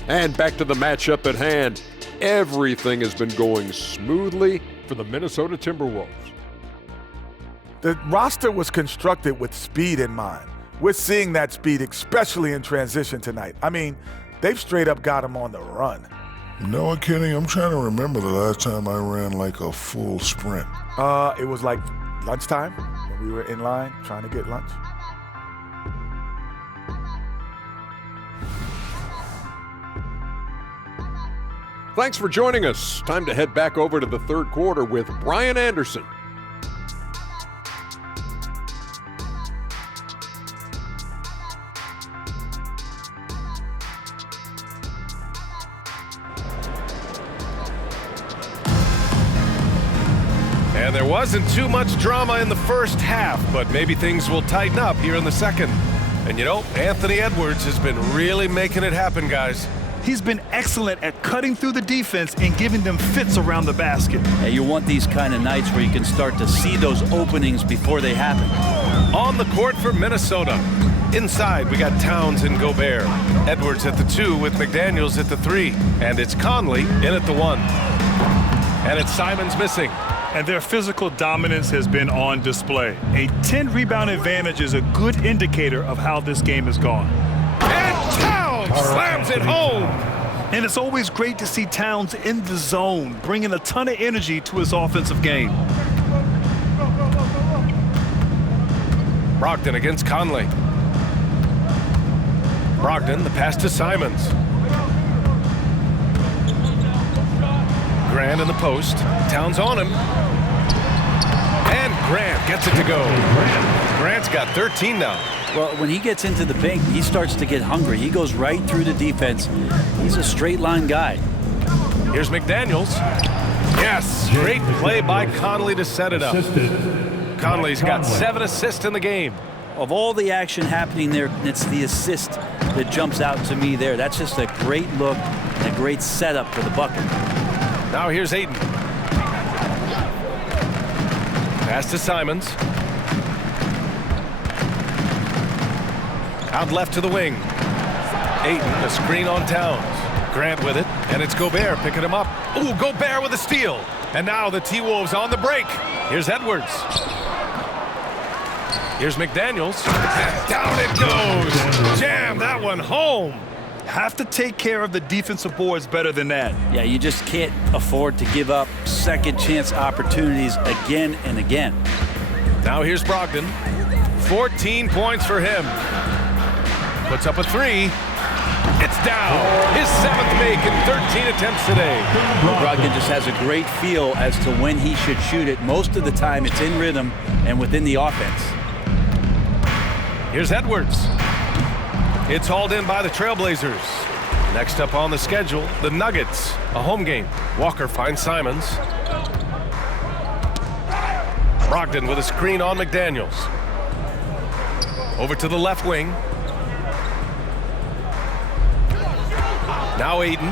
And back to the matchup at hand. Everything has been going smoothly for the Minnesota Timberwolves. The roster was constructed with speed in mind. We're seeing that speed, especially in transition tonight. I mean, they've straight up got him on the run. No, Kenny, I'm trying to remember the last time I ran like a full sprint. It was like lunchtime when we were in line trying to get lunch. Thanks for joining us. Time to head back over to the third quarter with Brian Anderson. And there wasn't too much drama in the first half, but maybe things will tighten up here in the second. And you know, Anthony Edwards has been really making it happen, guys. He's been excellent at cutting through the defense and giving them fits around the basket. Yeah, you want these kind of nights where you can start to see those openings before they happen. On the court for Minnesota. Inside, we got Towns and Gobert. Edwards at the 2 with McDaniels at the 3. And it's Conley in at the 1. And it's Simons missing. And their physical dominance has been on display. A 10-rebound advantage is a good indicator of how this game has gone. And Towns slams it home. And it's always great to see Towns in the zone, bringing a ton of energy to his offensive game. Brogdon against Conley. Brogdon, the pass to Simons. Grant in the post. Towns on him. And Grant gets it to go. Grant's got 13 now. Well, when he gets into the paint, he starts to get hungry. He goes right through the defense. He's a straight line guy. Here's McDaniels. Yes, great play by Conley to set it up. Conley's got 7 assists in the game. Of all the action happening there, it's the assist that jumps out to me there. That's just a great look and a great setup for the bucket. Now here's Ayton. Pass to Simons. Out left to the wing. Ayton, a screen on Towns. Grant with it, and it's Gobert picking him up. Ooh, Gobert with a steal. And now the T-Wolves on the break. Here's Edwards. Here's McDaniels. And down it goes. Jam that one home. Have to take care of the defensive boards better than that. Yeah, you just can't afford to give up second chance opportunities again and again. Now here's Brogdon. 14 points for him. Puts up a 3. It's down. His 7th make in 13 attempts today. Brogdon just has a great feel as to when he should shoot it. Most of the time it's in rhythm and within the offense. Here's Edwards. It's hauled in by the Trailblazers. Next up on the schedule, the Nuggets, a home game. Walker finds Simons. Brogdon with a screen on McDaniels. Over to the left wing. Now Ayton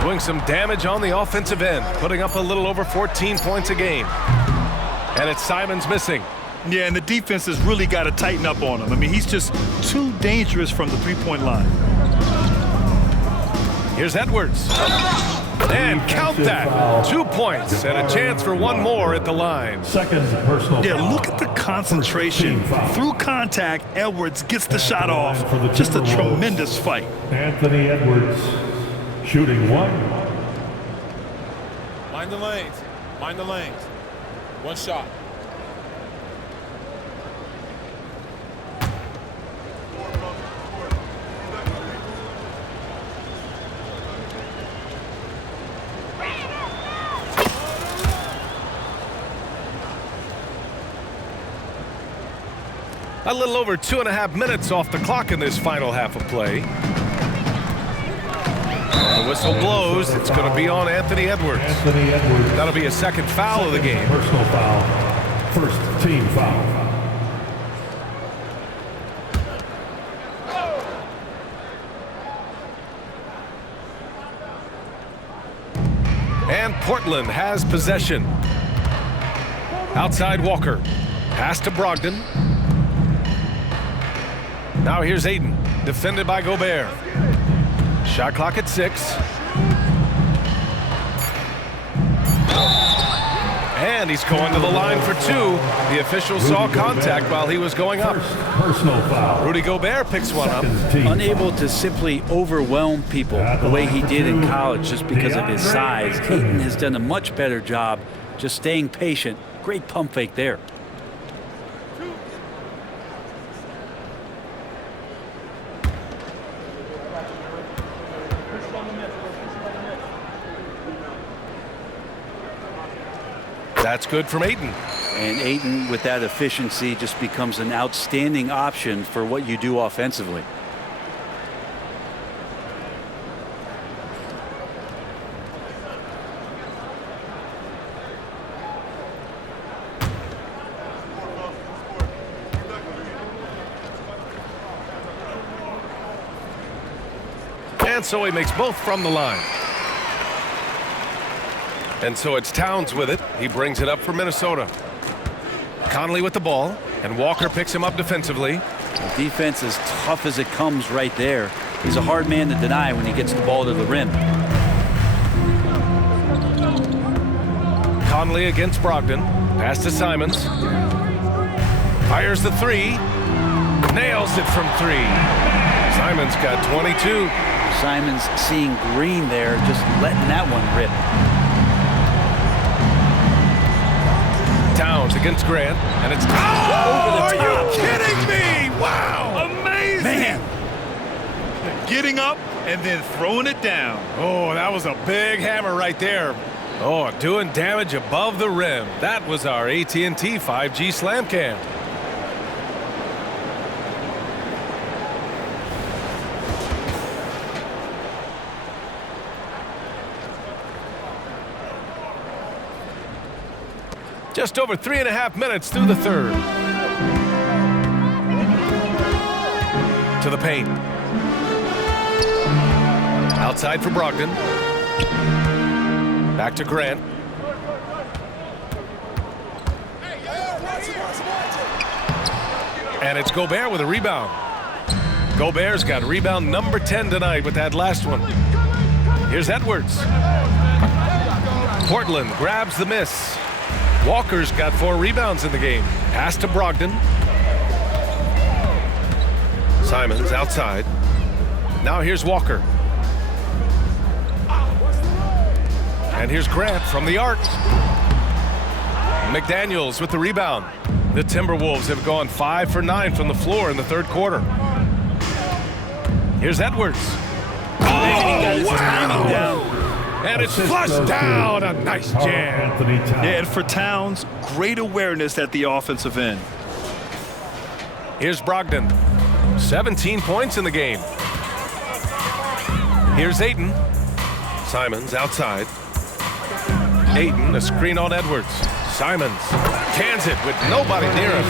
doing some damage on the offensive end, putting up a little over 14 points a game. And it's Simons missing. Yeah, and the defense has really got to tighten up on him. I mean, he's just too dangerous from the three-point line. Here's Edwards. And count that. 2 points and a chance for one more at the line. Second personal Yeah, foul. look at the concentration. Through contact, Edwards gets the shot off. Just a tremendous fight. Anthony Edwards shooting 1. Mind the lanes. Mind the lanes. One shot. A little over 2.5 minutes off the clock in this final half of play. The whistle blows. It's going to be on Anthony Edwards. Anthony Edwards. That'll be a second foul of the game. Personal foul. First team foul. And Portland has possession. Outside Walker. Pass to Brogdon. Now here's Ayton, defended by Gobert. Shot clock at 6. And he's going to the line for 2. The official saw contact while he was going up. Personal foul. Rudy Gobert picks one up. Unable to simply overwhelm people the way he did in college just because of his size. Ayton has done a much better job just staying patient. Great pump fake there. That's good from Ayton. And Ayton, with that efficiency, just becomes an outstanding option for what you do offensively. And so he makes both from the line. And so it's Towns with it. He brings it up for Minnesota. Conley with the ball, and Walker picks him up defensively. The defense is tough as it comes right there. He's a hard man to deny when he gets the ball to the rim. Conley against Brogdon. Pass to Simons. Fires the three. Nails it from three. Simons got 22. Simons seeing green there, just letting that one rip. Towns against Grant, and it's over the top. Are you kidding me? Wow! Amazing! Man. Getting up and then throwing it down. Oh, that was a big hammer right there. Oh, doing damage above the rim. That was our AT&T 5G Slam Cam. Just over 3.5 minutes through the third. To the paint. Outside for Brogdon. Back to Grant. And it's Gobert with a rebound. Gobert's got rebound number 10 tonight with that last one. Here's Edwards. Portland grabs the miss. Walker's got 4 rebounds in the game. Pass to Brogdon. Simons outside. Now here's Walker. And here's Grant from the arc. McDaniels with the rebound. The Timberwolves have gone 5 for 9 from the floor in the third quarter. Here's Edwards. Oh, wow! And it's flushed down. A nice jam. Yeah, and for Towns, great awareness at the offensive end. Here's Brogdon. 17 points in the game. Here's Ayton. Simons outside. Ayton, a screen on Edwards. Simons cans it with nobody near him.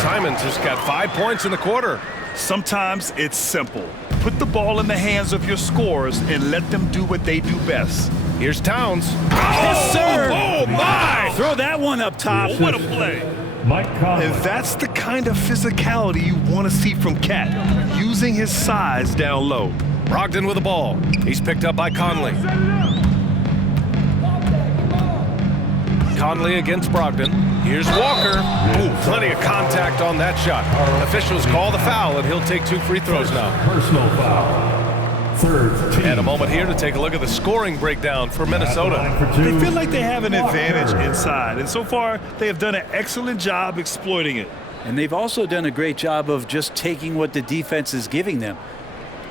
Simons has got 5 points in the quarter. Sometimes it's simple. Put the ball in the hands of your scorers and let them do what they do best. Here's Towns. Yes, sir. Oh, my! Throw that one up top. Oh, what a play. And that's the kind of physicality you want to see from Cat, using his size down low. Brogdon with the ball. He's picked up by Conley. Conley against Brogdon. Here's Walker. Ooh, plenty of contact on that shot. Officials call the foul, and he'll take 2 free throws now. Personal foul. Third team. And a moment here to take a look at the scoring breakdown for Minnesota. They feel like they have an advantage inside, and so far they have done an excellent job exploiting it. And they've also done a great job of just taking what the defense is giving them.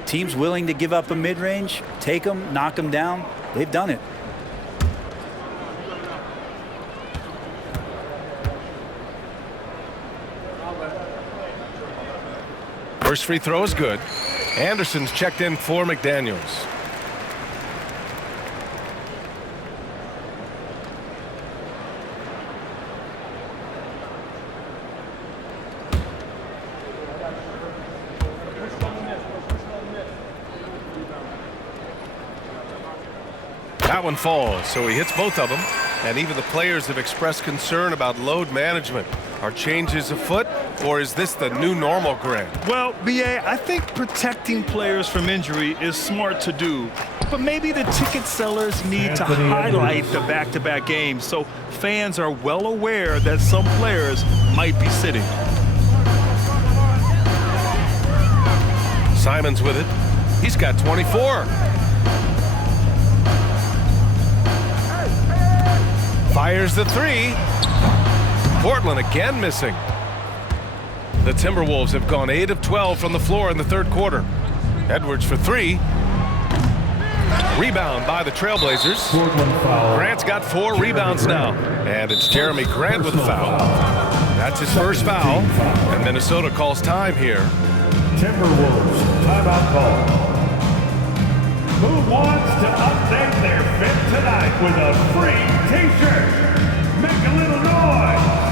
Teams willing to give up a mid-range, take them, knock them down. They've done it. First free throw is good. Anderson's checked in for McDaniels. That one falls, so he hits both of them. And even the players have expressed concern about load management. Are changes afoot, or is this the new normal, Grant? Well, B.A., I think protecting players from injury is smart to do. But maybe the ticket sellers need to highlight the back-to-back games so fans are well aware that some players might be sitting. Simons with it. He's got 24. Fires the three. Portland again missing. The Timberwolves have gone 8 of 12 from the floor in the third quarter. Edwards for 3. Rebound by the Trailblazers. Grant's got 4 rebounds now. And it's Jeremy Grant with the foul. That's his first foul. And Minnesota calls time here. Timberwolves timeout call. Who wants to update their fit tonight with a free t-shirt? Make a little noise.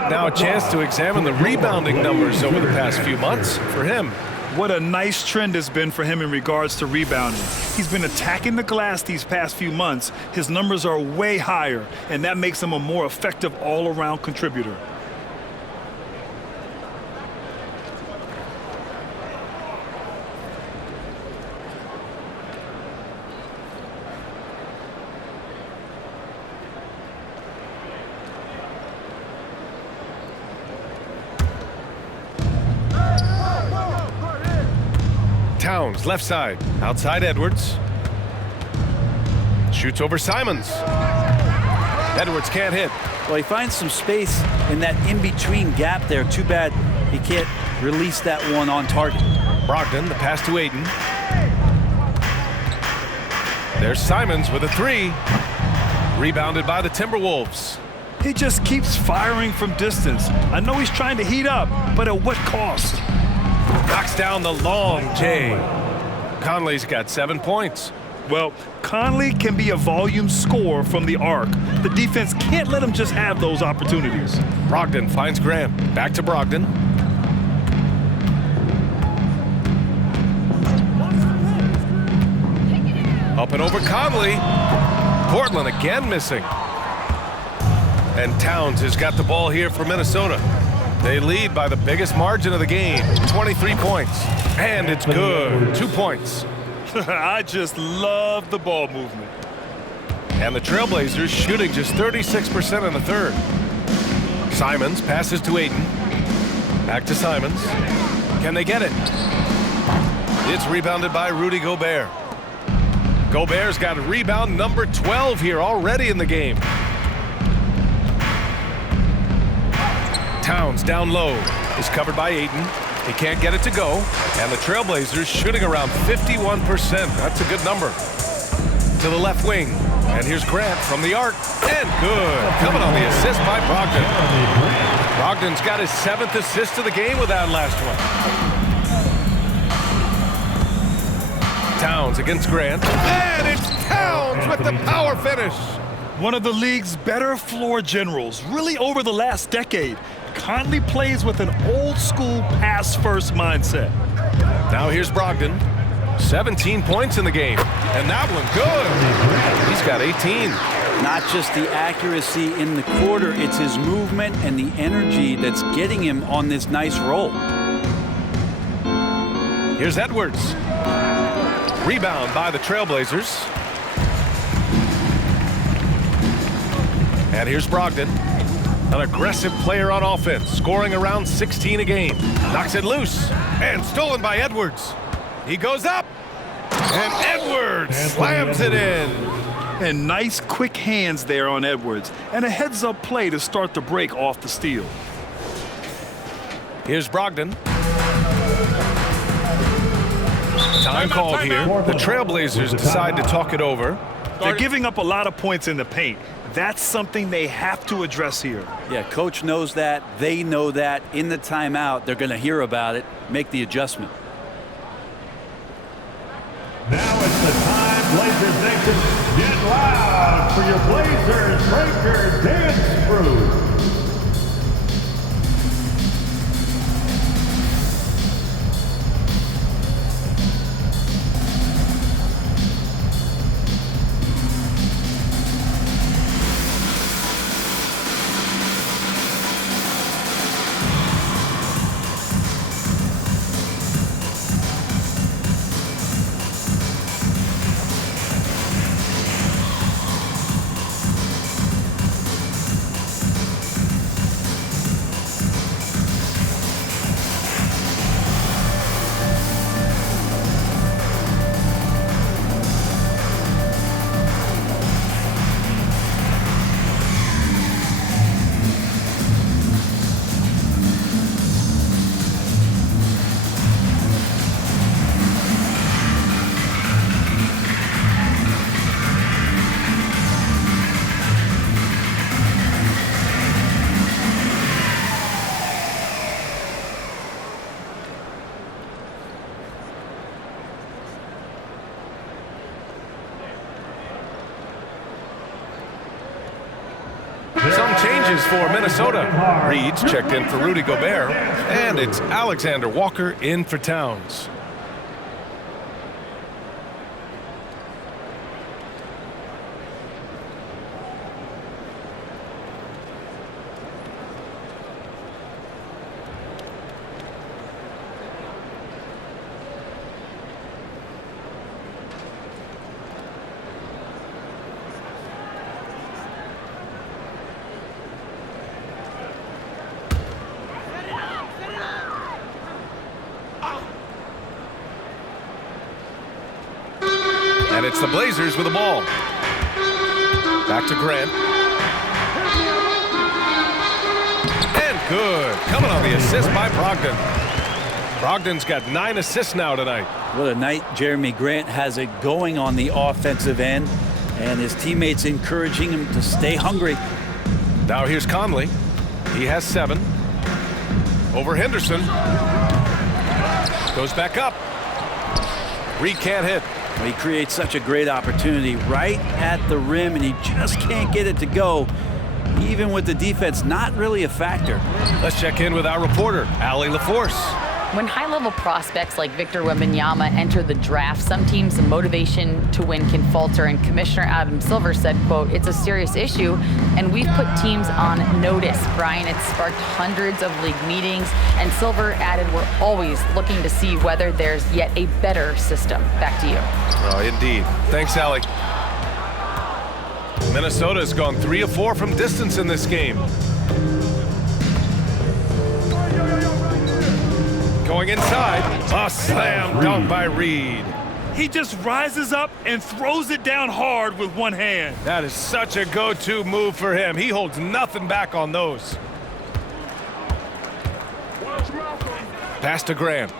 right, now a chance to examine the rebounding numbers over the past few months for him. What a nice trend has been for him in regards to rebounding. He's been attacking the glass these past few months. His numbers are way higher, and that makes him a more effective all-around contributor. Towns, left side, outside Edwards. Shoots over Simons. Edwards can't hit. Well, he finds some space in that in-between gap there. Too bad he can't release that one on target. Brogdon, the pass to Ayton. There's Simons with a three. Rebounded by the Timberwolves. He just keeps firing from distance. I know he's trying to heat up, but at what cost? Knocks down the long J. Conley's got 7 points. Well, Conley can be a volume scorer from the arc. The defense can't let him just have those opportunities. Brogdon finds Grant. Back to Brogdon. Up and over Conley. Portland again missing. And Towns has got the ball here for Minnesota. They lead by the biggest margin of the game, 23 points. And it's good, 2 points. I just love the ball movement. And the Trailblazers shooting just 36% in the third. Simons passes to Ayton. Back to Simons. Can they get it? It's rebounded by Rudy Gobert. Gobert's got rebound number 12 here already in the game. Towns down low is covered by Ayton. He can't get it to go. And the Trailblazers shooting around 51%. That's a good number. To the left wing. And here's Grant from the arc. And good. Coming on the assist by Brogdon. Brogdon's got his 7th assist of the game with that last one. Towns against Grant. And it's Towns with the power finish. One of the league's better floor generals, really over the last decade. Conley plays with an old-school pass-first mindset. Now here's Brogdon. 17 points in the game. And that one good. He's got 18. Not just the accuracy in the quarter, it's his movement and the energy that's getting him on this nice roll. Here's Edwards. Rebound by the Trailblazers. And here's Brogdon. An aggressive player on offense, scoring around 16 a game. Knocks it loose, and stolen by Edwards. He goes up, and Edwards slams it in. And nice quick hands there on Edwards, and a heads-up play to start the break off the steal. Here's Brogdon. Time called here. The Trailblazers decide to talk it over. They're giving up a lot of points in the paint. That's something they have to address here. Yeah, coach knows that. They know that. In the timeout, they're going to hear about it, make the adjustment. Now it's the time, Blazers Nation. Get loud for your Blazers Breaker Dance Crew. changes for Minnesota. Reed's checked in for Rudy Gobert, and it's Alexander Walker in for Towns. And it's the Blazers with the ball. Back to Grant. And good. Coming on the assist by Brogdon. Brogdon's got 9 assists now tonight. What a night Jeremy Grant has it going on the offensive end, and his teammates encouraging him to stay hungry. Now here's Conley. He has 7. Over Henderson. Goes back up. Reed can't hit. He creates such a great opportunity right at the rim, and he just can't get it to go, even with the defense not really a factor. Let's check in with our reporter, Allie LaForce. When high-level prospects like Victor Wembanyama enter the draft, some teams' motivation to win can falter, and Commissioner Adam Silver said, quote, "It's a serious issue, and we've put teams on notice." Brian, it's sparked hundreds of league meetings, and Silver added, "We're always looking to see whether there's yet a better system." Back to you. Oh, indeed. Thanks, Allie. Minnesota's gone 3 of 4 from distance in this game. Going inside, a slam dunk by Reed. He just rises up and throws it down hard with one hand. That is such a go-to move for him. He holds nothing back on those. Pass to Grant.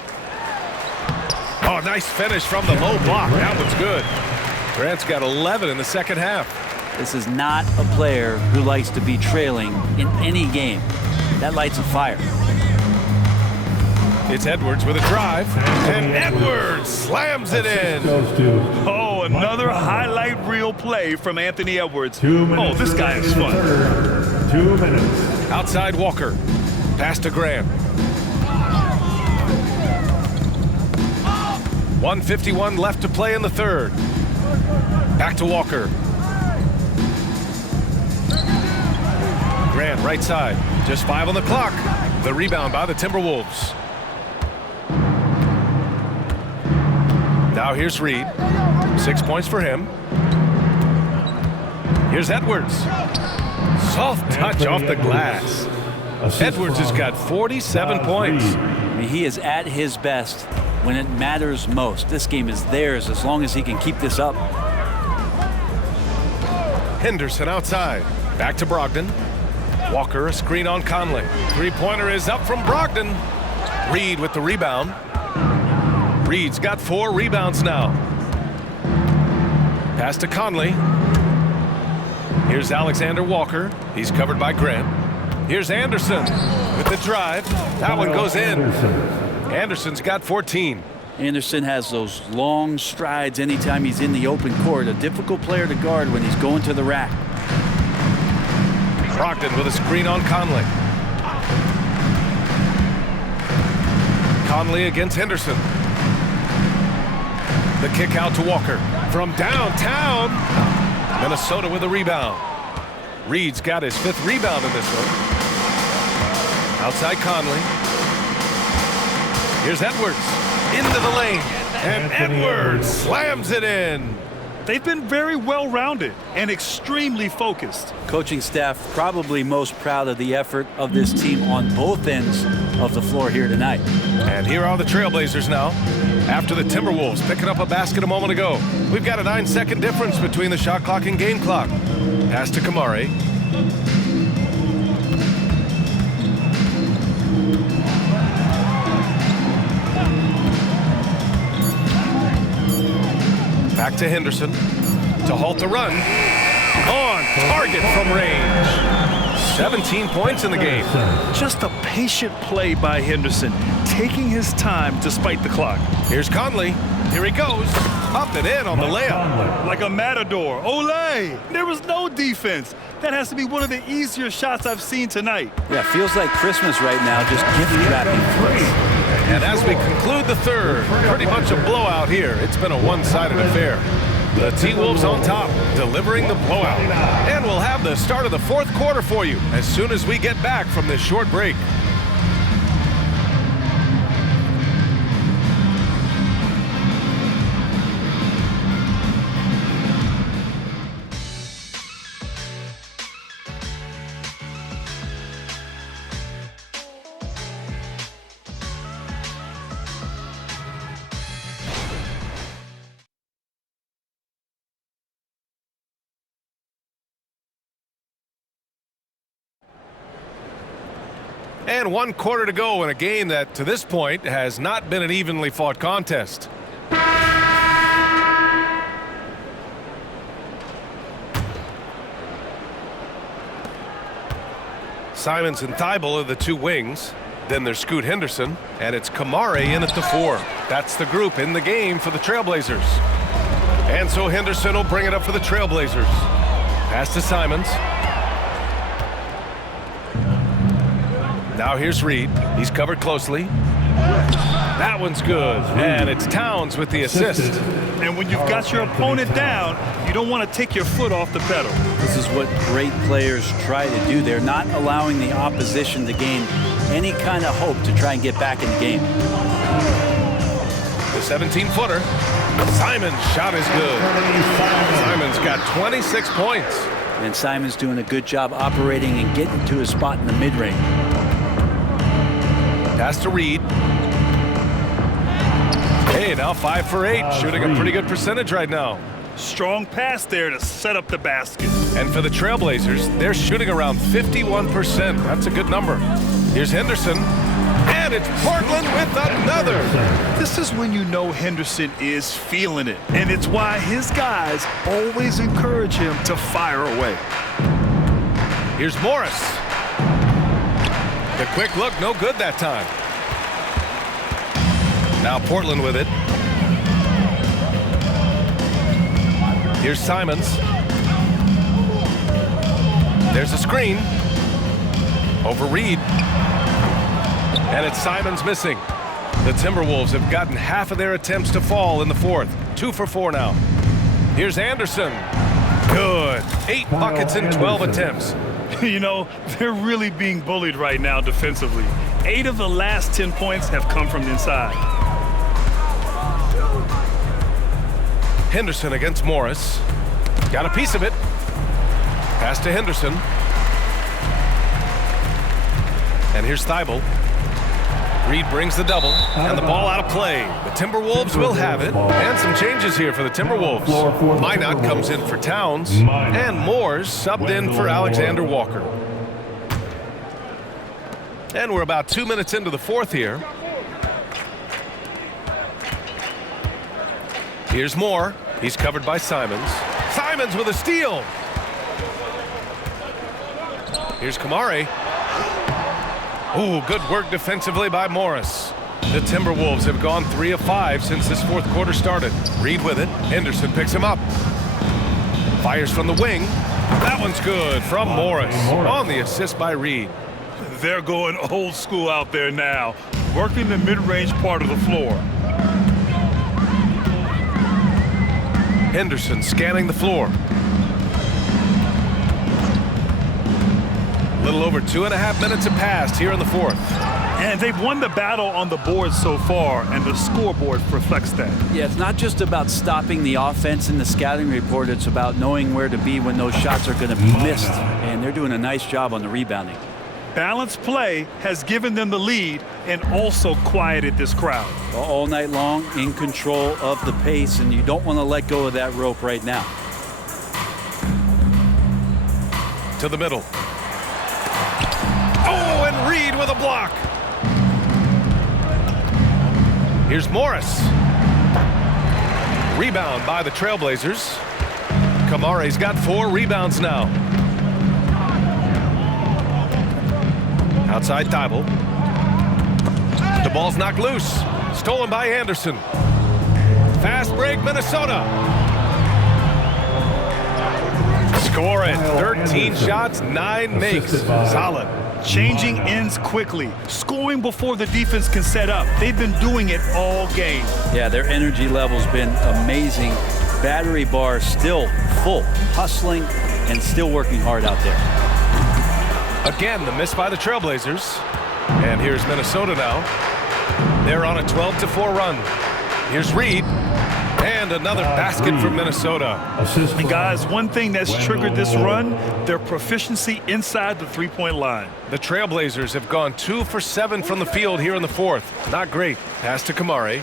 Oh, nice finish from the low block. That one's good. Grant's got 11 in the second half. This is not a player who likes to be trailing in any game. That lights a fire. It's Edwards with a drive, and Edwards slams it in. Oh, another highlight reel play from Anthony Edwards. 2 minutes. Oh, this guy is fun. 2 minutes. Outside Walker. Pass to Grant. 1:51 left to play in the third. Back to Walker. Grant right side. Just 5 on the clock. The rebound by the Timberwolves. Now here's Reed. 6 points for him. Here's Edwards. Soft touch off the glass. Edwards has got 47 points. I mean, he is at his best when it matters most. This game is theirs as long as he can keep this up. Henderson outside. Back to Brogdon. Walker, a screen on Conley. Three-pointer is up from Brogdon. Reed with the rebound. Reed's got 4 rebounds now. Pass to Conley. Here's Alexander Walker. He's covered by Grant. Here's Anderson with the drive. That one goes in. Anderson's got 14. Anderson has those long strides anytime he's in the open court. A difficult player to guard when he's going to the rack. Brogdon with a screen on Conley. Conley against Henderson. The kick out to Walker from downtown. Minnesota with a rebound. Reed's got his 5th rebound in this one. Outside Conley. Here's Edwards into the lane, and Edwards slams it in. They've been very well-rounded and extremely focused. Coaching staff probably most proud of the effort of this team on both ends of the floor here tonight. And here are the Trailblazers now. After the Timberwolves picking up a basket a moment ago. We've got a 9-second difference between the shot clock and game clock. Pass to Kamari. Back to Henderson to halt the run. On target from range. 17 points in the game. Just a patient play by Henderson, taking his time despite the clock. Here's Conley. Here he goes. Up and in on the layup. Like a matador. Olay! There was no defense. That has to be one of the easier shots I've seen tonight. Yeah, feels like Christmas right now, just gift wrapping for us. And as we conclude the third, pretty much a blowout here. It's been a one-sided affair. The T-Wolves on top, delivering the blowout. And we'll have the start of the fourth quarter for you as soon as we get back from this short break. And 1 quarter to go in a game that, to this point, has not been an evenly fought contest. Simons and Thibault are the two wings. Then there's Scoot Henderson, and it's Kamare in at the 4. That's the group in the game for the Trailblazers. And so Henderson will bring it up for the Trailblazers. Pass to Simons. Now here's Reed. He's covered closely. That one's good. And it's Towns with the assist. And when you've got your opponent down, you don't want to take your foot off the pedal. This is what great players try to do. They're not allowing the opposition to gain any kind of hope to try and get back in the game. The 17-footer. Simons' shot is good. Simons got 26 points. And Simons doing a good job operating and getting to his spot in the mid-range. Pass to Reed. Hey, now 5 for 8, shooting a pretty good percentage right now. Strong pass there to set up the basket. And for the Trailblazers, they're shooting around 51%. That's a good number. Here's Henderson. And it's Portland with another. This is when you know Henderson is feeling it. And it's why his guys always encourage him to fire away. Here's Morris. The quick look, no good that time. Now Portland with it. Here's Simons. There's a screen. Over Reed. And it's Simons missing. The Timberwolves have gotten half of their attempts to fall in the fourth. 2 for 4 now. Here's Anderson. Good. 8 buckets in 12 attempts. You know, they're really being bullied right now defensively. 8 of the last 10 points have come from inside. Henderson against Morris. Got a piece of it. Pass to Henderson. And here's Thibault. Reed brings the double, and the ball out of play. The Timberwolves will have it. And some changes here for the Timberwolves. Minot comes in for Towns, and Moores subbed in for Alexander Walker. And we're about 2 minutes into the fourth here. Here's Moore. He's covered by Simons. Simons with a steal. Here's Kamare. Ooh, good work defensively by Morris. The Timberwolves have gone 3 of 5 since this fourth quarter started. Reed with it. Henderson picks him up. Fires from the wing. That one's good from Morris on the assist by Reed. They're going old school out there now, working the mid-range part of the floor. Henderson scanning the floor. A little over 2.5 minutes have passed here in the fourth. And they've won the battle on the board so far, and the scoreboard reflects that. Yeah, it's not just about stopping the offense in the scouting report. It's about knowing where to be when those shots are going to be missed. And they're doing a nice job on the rebounding. Balanced play has given them the lead and also quieted this crowd. All night long, in control of the pace, and you don't want to let go of that rope right now. To the middle. Oh, and Reed with a block. Here's Morris. Rebound by the Trailblazers. Kamare's got 4 rebounds now. Outside Thibault. The ball's knocked loose. Stolen by Anderson. Fast break, Minnesota. Score it. 13 shots, 9 makes. Solid. Changing ends quickly, scoring before the defense can set up. They've been doing it all game. Yeah, their energy level's been amazing. Battery bar still full, hustling and still working hard out there. Again, the miss by the Trailblazers. And here's Minnesota now. They're on a 12-4 run. Here's Reed. And another basket from Minnesota. And guys, one thing that's triggered this run, their proficiency inside the three-point line. The Trailblazers have gone 2 for 7 from the field here in the fourth. Not great. Pass to Kamari.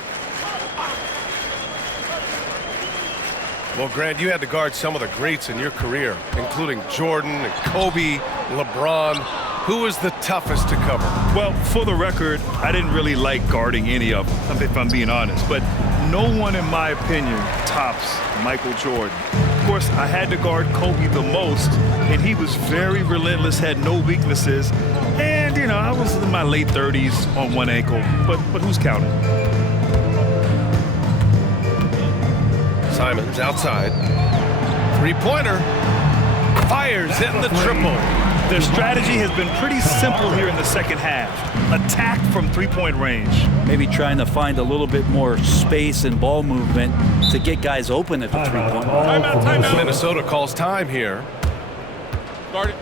Well, Grant, you had to guard some of the greats in your career, including Jordan and Kobe, LeBron. Who was the toughest to cover? Well, for the record, I didn't really like guarding any of them, if I'm being honest. But no one, in my opinion, tops Michael Jordan. Of course, I had to guard Kobe the most, and he was very relentless, had no weaknesses. And, you know, I was in my late 30s on one ankle, but who's counting? Simons outside. Three-pointer. Fires, hitting the triple. Their strategy has been pretty simple here in the second half. Attack from three-point range. Maybe trying to find a little bit more space and ball movement to get guys open at the three-point line. Timeout. Minnesota calls time here. Guard it.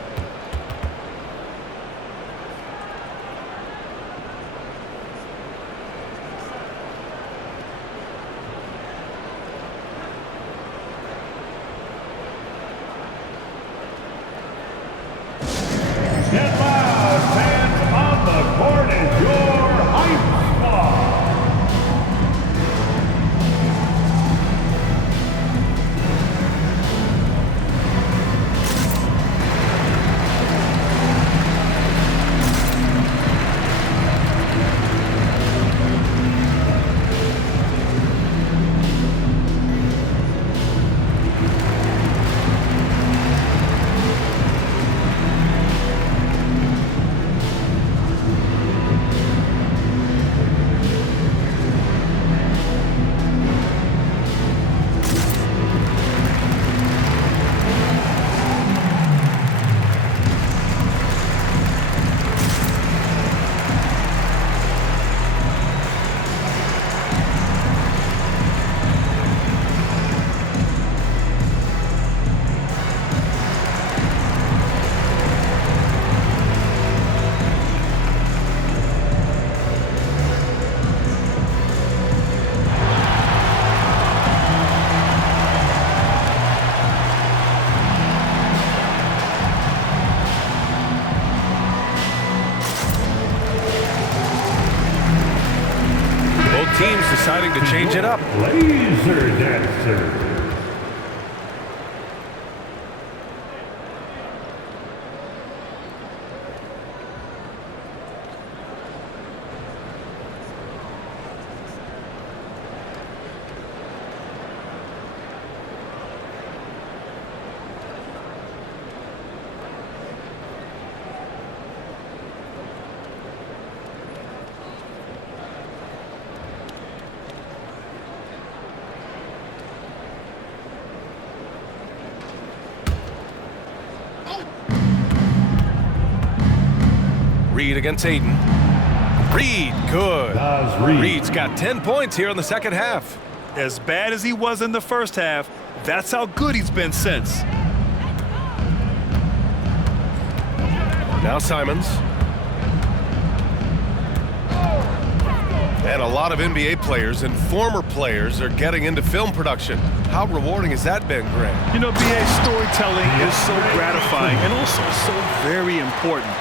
Get loud, fans on the court is your hype squad. Teams deciding to change it up. Laser dancer. Reed against Aiden. Reed, good. Reed's got 10 points here in the second half. As bad as he was in the first half, that's how good he's been since. Now Simons. And a lot of NBA players and former players are getting into film production. How rewarding has that been, Grant? You know, BA, storytelling is so gratifying and also so very important.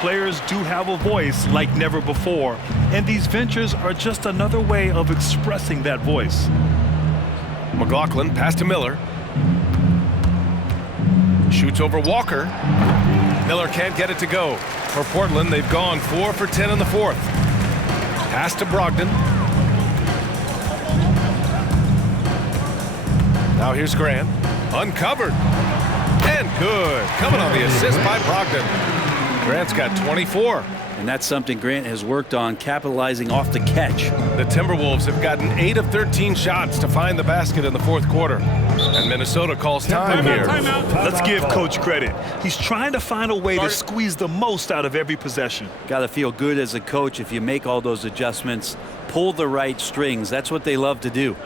Players do have a voice like never before, and these ventures are just another way of expressing that voice. McLaughlin, pass to Miller. Shoots over Walker. Miller can't get it to go. For Portland, they've gone 4 for 10 in the fourth. Pass to Brogdon. Now here's Grant. Uncovered. And good. Coming on the assist by Brogdon. Grant's got 24. And that's something Grant has worked on, capitalizing off the catch. The Timberwolves have gotten 8 of 13 shots to find the basket in the fourth quarter. And Minnesota calls time here. Let's give Coach credit. He's trying to find a way to squeeze the most out of every possession. Got to feel good as a coach if you make all those adjustments, pull the right strings. That's what they love to do.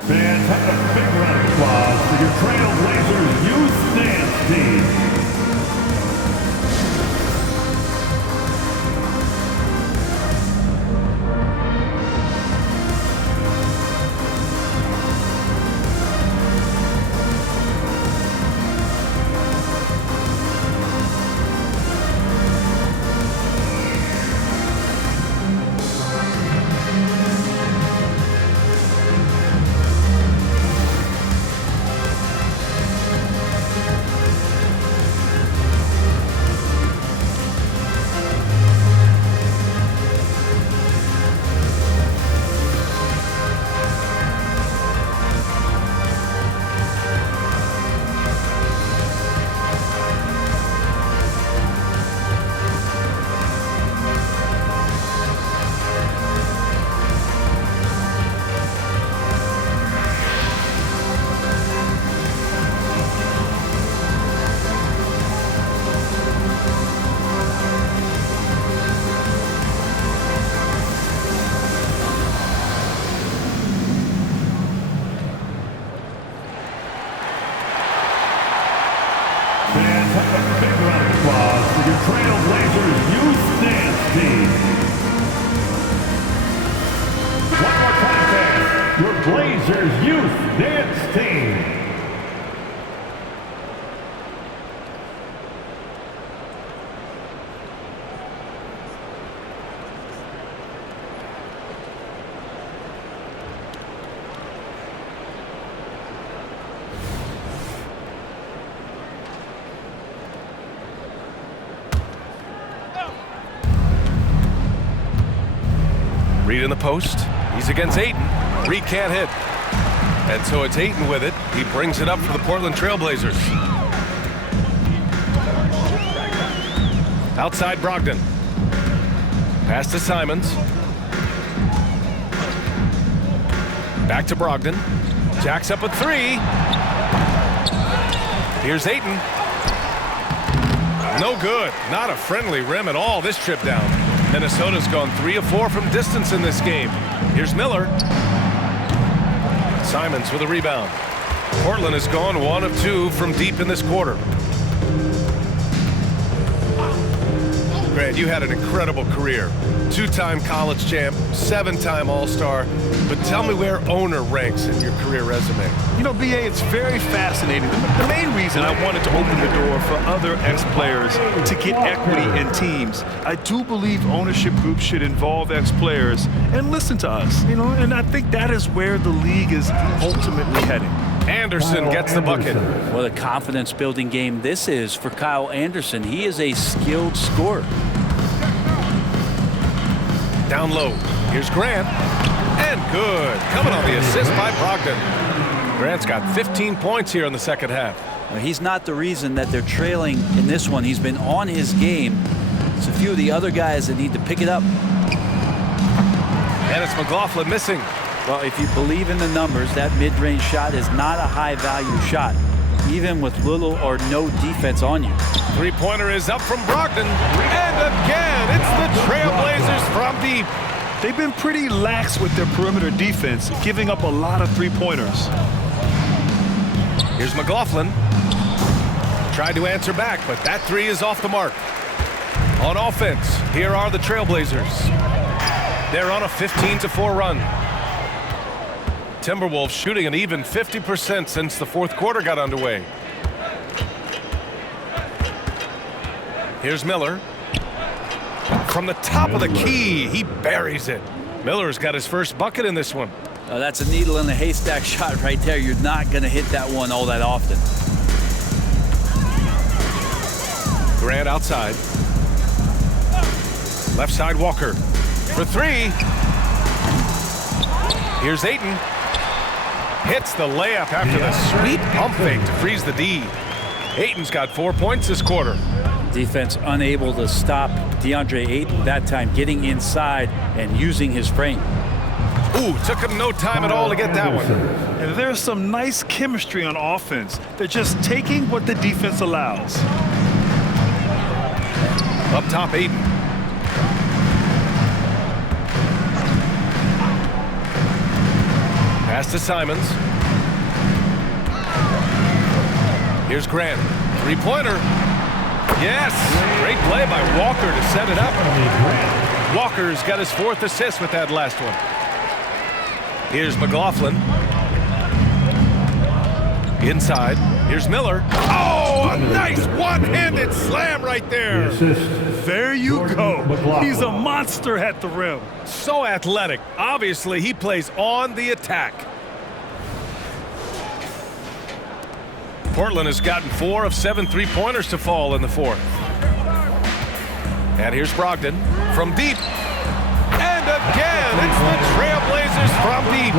Fans, have a big round of applause for your Trailblazers youth dance team. Trailblazers youth dance team. One more time, fans. Your Blazers youth dance team. Reed in the post. He's against Ayton. Reed can't hit. And so it's Ayton with it. He brings it up for the Portland Trailblazers. Outside Brogdon. Pass to Simons. Back to Brogdon. Jacks up a three. Here's Ayton. No good. Not a friendly rim at all this trip down. Minnesota's gone 3 of 4 from distance in this game. Here's Miller. Simons with a rebound. Portland has gone 1 of 2 from deep in this quarter. Grant, you had an incredible career. 2-time college champ, 7-time All-Star. But tell me where owner ranks in your career resume. You know, BA, it's very fascinating. The main reason I wanted to open the door for other ex-players to get equity in teams, I do believe ownership groups should involve ex-players and listen to us, you know, and I think that is where the league is ultimately heading. Anderson gets the bucket. What a confidence-building game this is for Kyle Anderson. He is a skilled scorer. Down low. Here's Grant. And good. Coming on the assist by Brogdon. Grant's got 15 points here in the second half. Well, he's not the reason that they're trailing in this one. He's been on his game. It's a few of the other guys that need to pick it up. And it's McLaughlin missing. Well, if you believe in the numbers, that mid-range shot is not a high-value shot, even with little or no defense on you. Three-pointer is up from Brogdon. And again, it's the Trailblazers from deep. They've been pretty lax with their perimeter defense, giving up a lot of three-pointers. Here's McLaughlin. Tried to answer back, but that three is off the mark. On offense, here are the Trailblazers. They're on a 15-4 run. Timberwolves shooting an even 50% since the fourth quarter got underway. Here's Miller. From the top of the key, he buries it. Miller's got his first bucket in this one. That's a needle in the haystack shot right there. You're not going to hit that one all that often. Grant outside. Left side Walker for three. Here's Ayton. Hits the layup after the sweet pump fake to freeze the D. Ayton's got 4 points this quarter. Defense unable to stop DeAndre Ayton that time, getting inside and using his frame. Ooh, took him no time at all to get that one. And there's some nice chemistry on offense. They're just taking what the defense allows. Up top, Ayton. Pass to Simons. Here's Grant. Three-pointer. Yes! Great play by Walker to set it up. Walker's got his 4th assist with that last one. Here's McLaughlin. Inside. Here's Miller. Oh, a nice one-handed slam right there. There you go. He's a monster at the rim. So athletic. Obviously, he plays on the attack. Portland has gotten 4 of 7 three-pointers to fall in the 4th. And here's Brogdon from deep. And again, it's the Trailblazers from deep.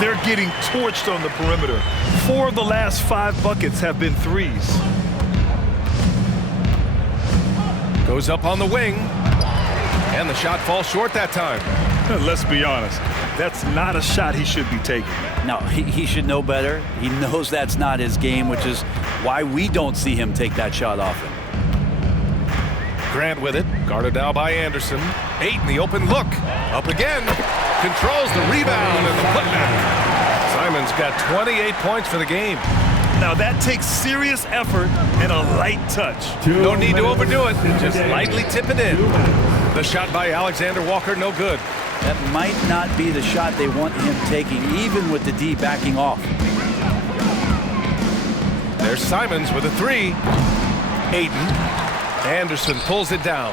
They're getting torched on the perimeter. 4 of the last 5 buckets have been threes. Goes up on the wing. And the shot falls short that time. Let's be honest. That's not a shot he should be taking. No, he should know better. He knows that's not his game, which is why we don't see him take that shot often. Grant with it, guarded now by Anderson. Ayton, the open look, up again, controls the rebound and the putback. Simons got 28 points for the game. Now that takes serious effort and a light touch. No need to overdo it, just lightly tip it in. The shot by Alexander Walker, no good. That might not be the shot they want him taking, even with the D backing off. There's Simons with a 3. Ayton. Anderson pulls it down.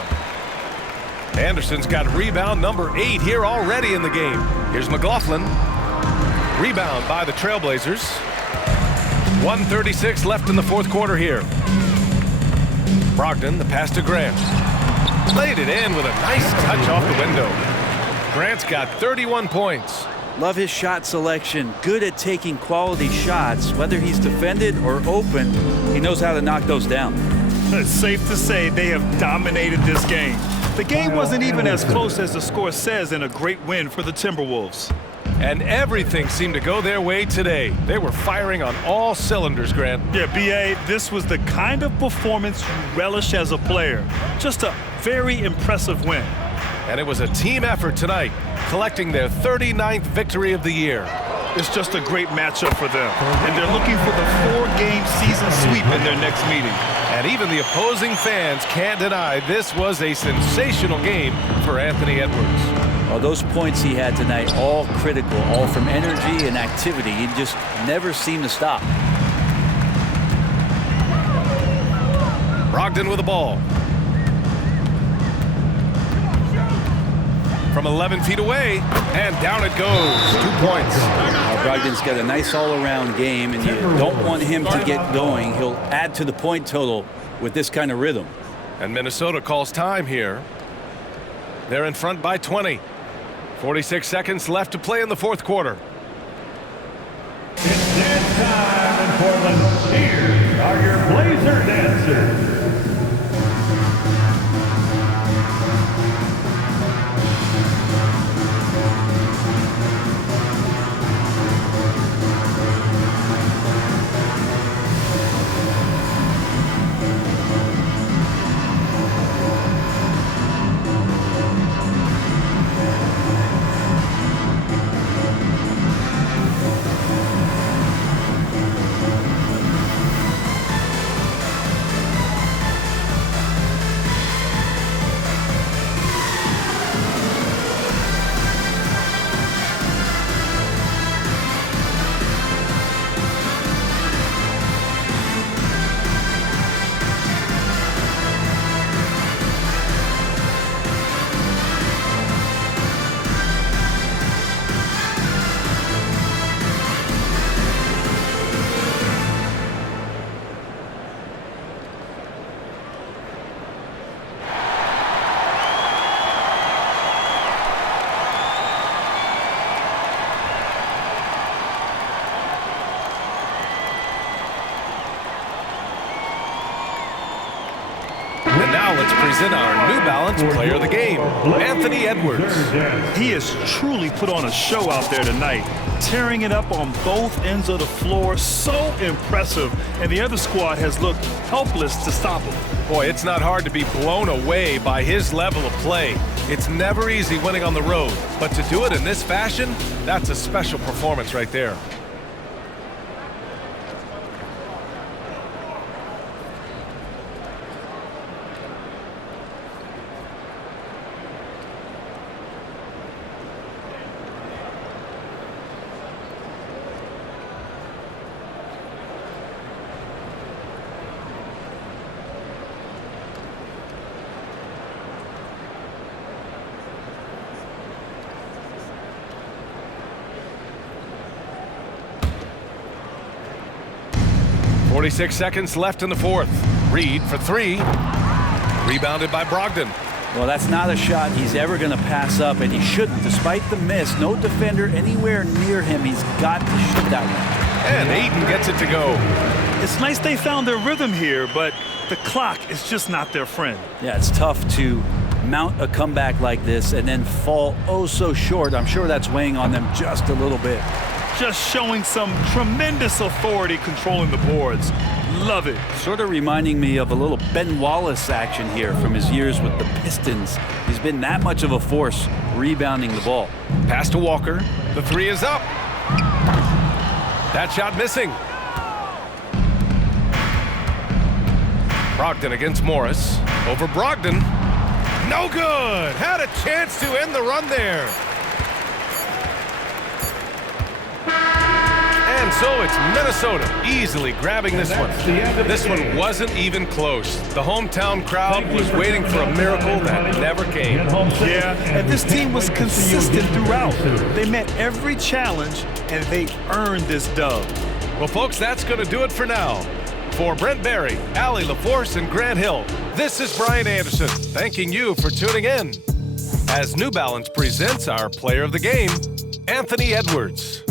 Anderson's got rebound number 8 here already in the game. Here's McLaughlin. Rebound by the Trailblazers. 1:36 left in the 4th quarter here. Brogdon, the pass to Grant. Laid it in with a nice touch off the window. Grant's got 31 points. Love his shot selection. Good at taking quality shots. Whether he's defended or open, he knows how to knock those down. It's safe to say they have dominated this game. The game wasn't even as close as the score says in a great win for the Timberwolves. And everything seemed to go their way today. They were firing on all cylinders, Grant. Yeah, B.A., this was the kind of performance you relish as a player. Just a very impressive win. And it was a team effort tonight, collecting their 39th victory of the year. It's just a great matchup for them. And they're looking for the 4-game season sweep in their next meeting. And even the opposing fans can't deny this was a sensational game for Anthony Edwards. Well, those points he had tonight, all critical, all from energy and activity. He just never seemed to stop. Brogdon with the ball. From 11 feet away, and down it goes. 2 points. Brogdon's got a nice all-around game, and you don't want him to get going. He'll add to the point total with this kind of rhythm. And Minnesota calls time here. They're in front by 20. 46 seconds left to play in the 4th quarter. It's dance time in Portland. Here are your Blazer dancers. Now let's present our New Balance Player of the Game, Anfernee Edwards. He has truly put on a show out there tonight, tearing it up on both ends of the floor. So impressive, and the other squad has looked helpless to stop him. Boy, it's not hard to be blown away by his level of play. It's never easy winning on the road, but to do it in this fashion, that's a special performance right there. .46 seconds left in the fourth. Reed for three. Rebounded by Brogdon. Well, that's not a shot he's ever going to pass up, and he shouldn't. Despite the miss, no defender anywhere near him. He's got to shoot that one. And Ayton gets it to go. It's nice they found their rhythm here, but the clock is just not their friend. Yeah, it's tough to mount a comeback like this and then fall oh so short. I'm sure that's weighing on them just a little bit. Just showing some tremendous authority controlling the boards. Love it. Sort of reminding me of a little Ben Wallace action here from his years with the Pistons. He's been that much of a force rebounding the ball. Pass to Walker. The three is up. That shot missing. Brogdon against Morris. Over Brogdon. No good. Had a chance to end the run there. And so it's Minnesota easily grabbing this one. This one wasn't even close. The hometown crowd was waiting for a miracle that never came. Yeah, and this team was consistent throughout. They met every challenge, and they earned this dub. Well, folks, that's going to do it for now. For Brent Barry, Allie LaForce, and Grant Hill, this is Brian Anderson, thanking you for tuning in. As New Balance presents our Player of the Game, Anfernee Edwards.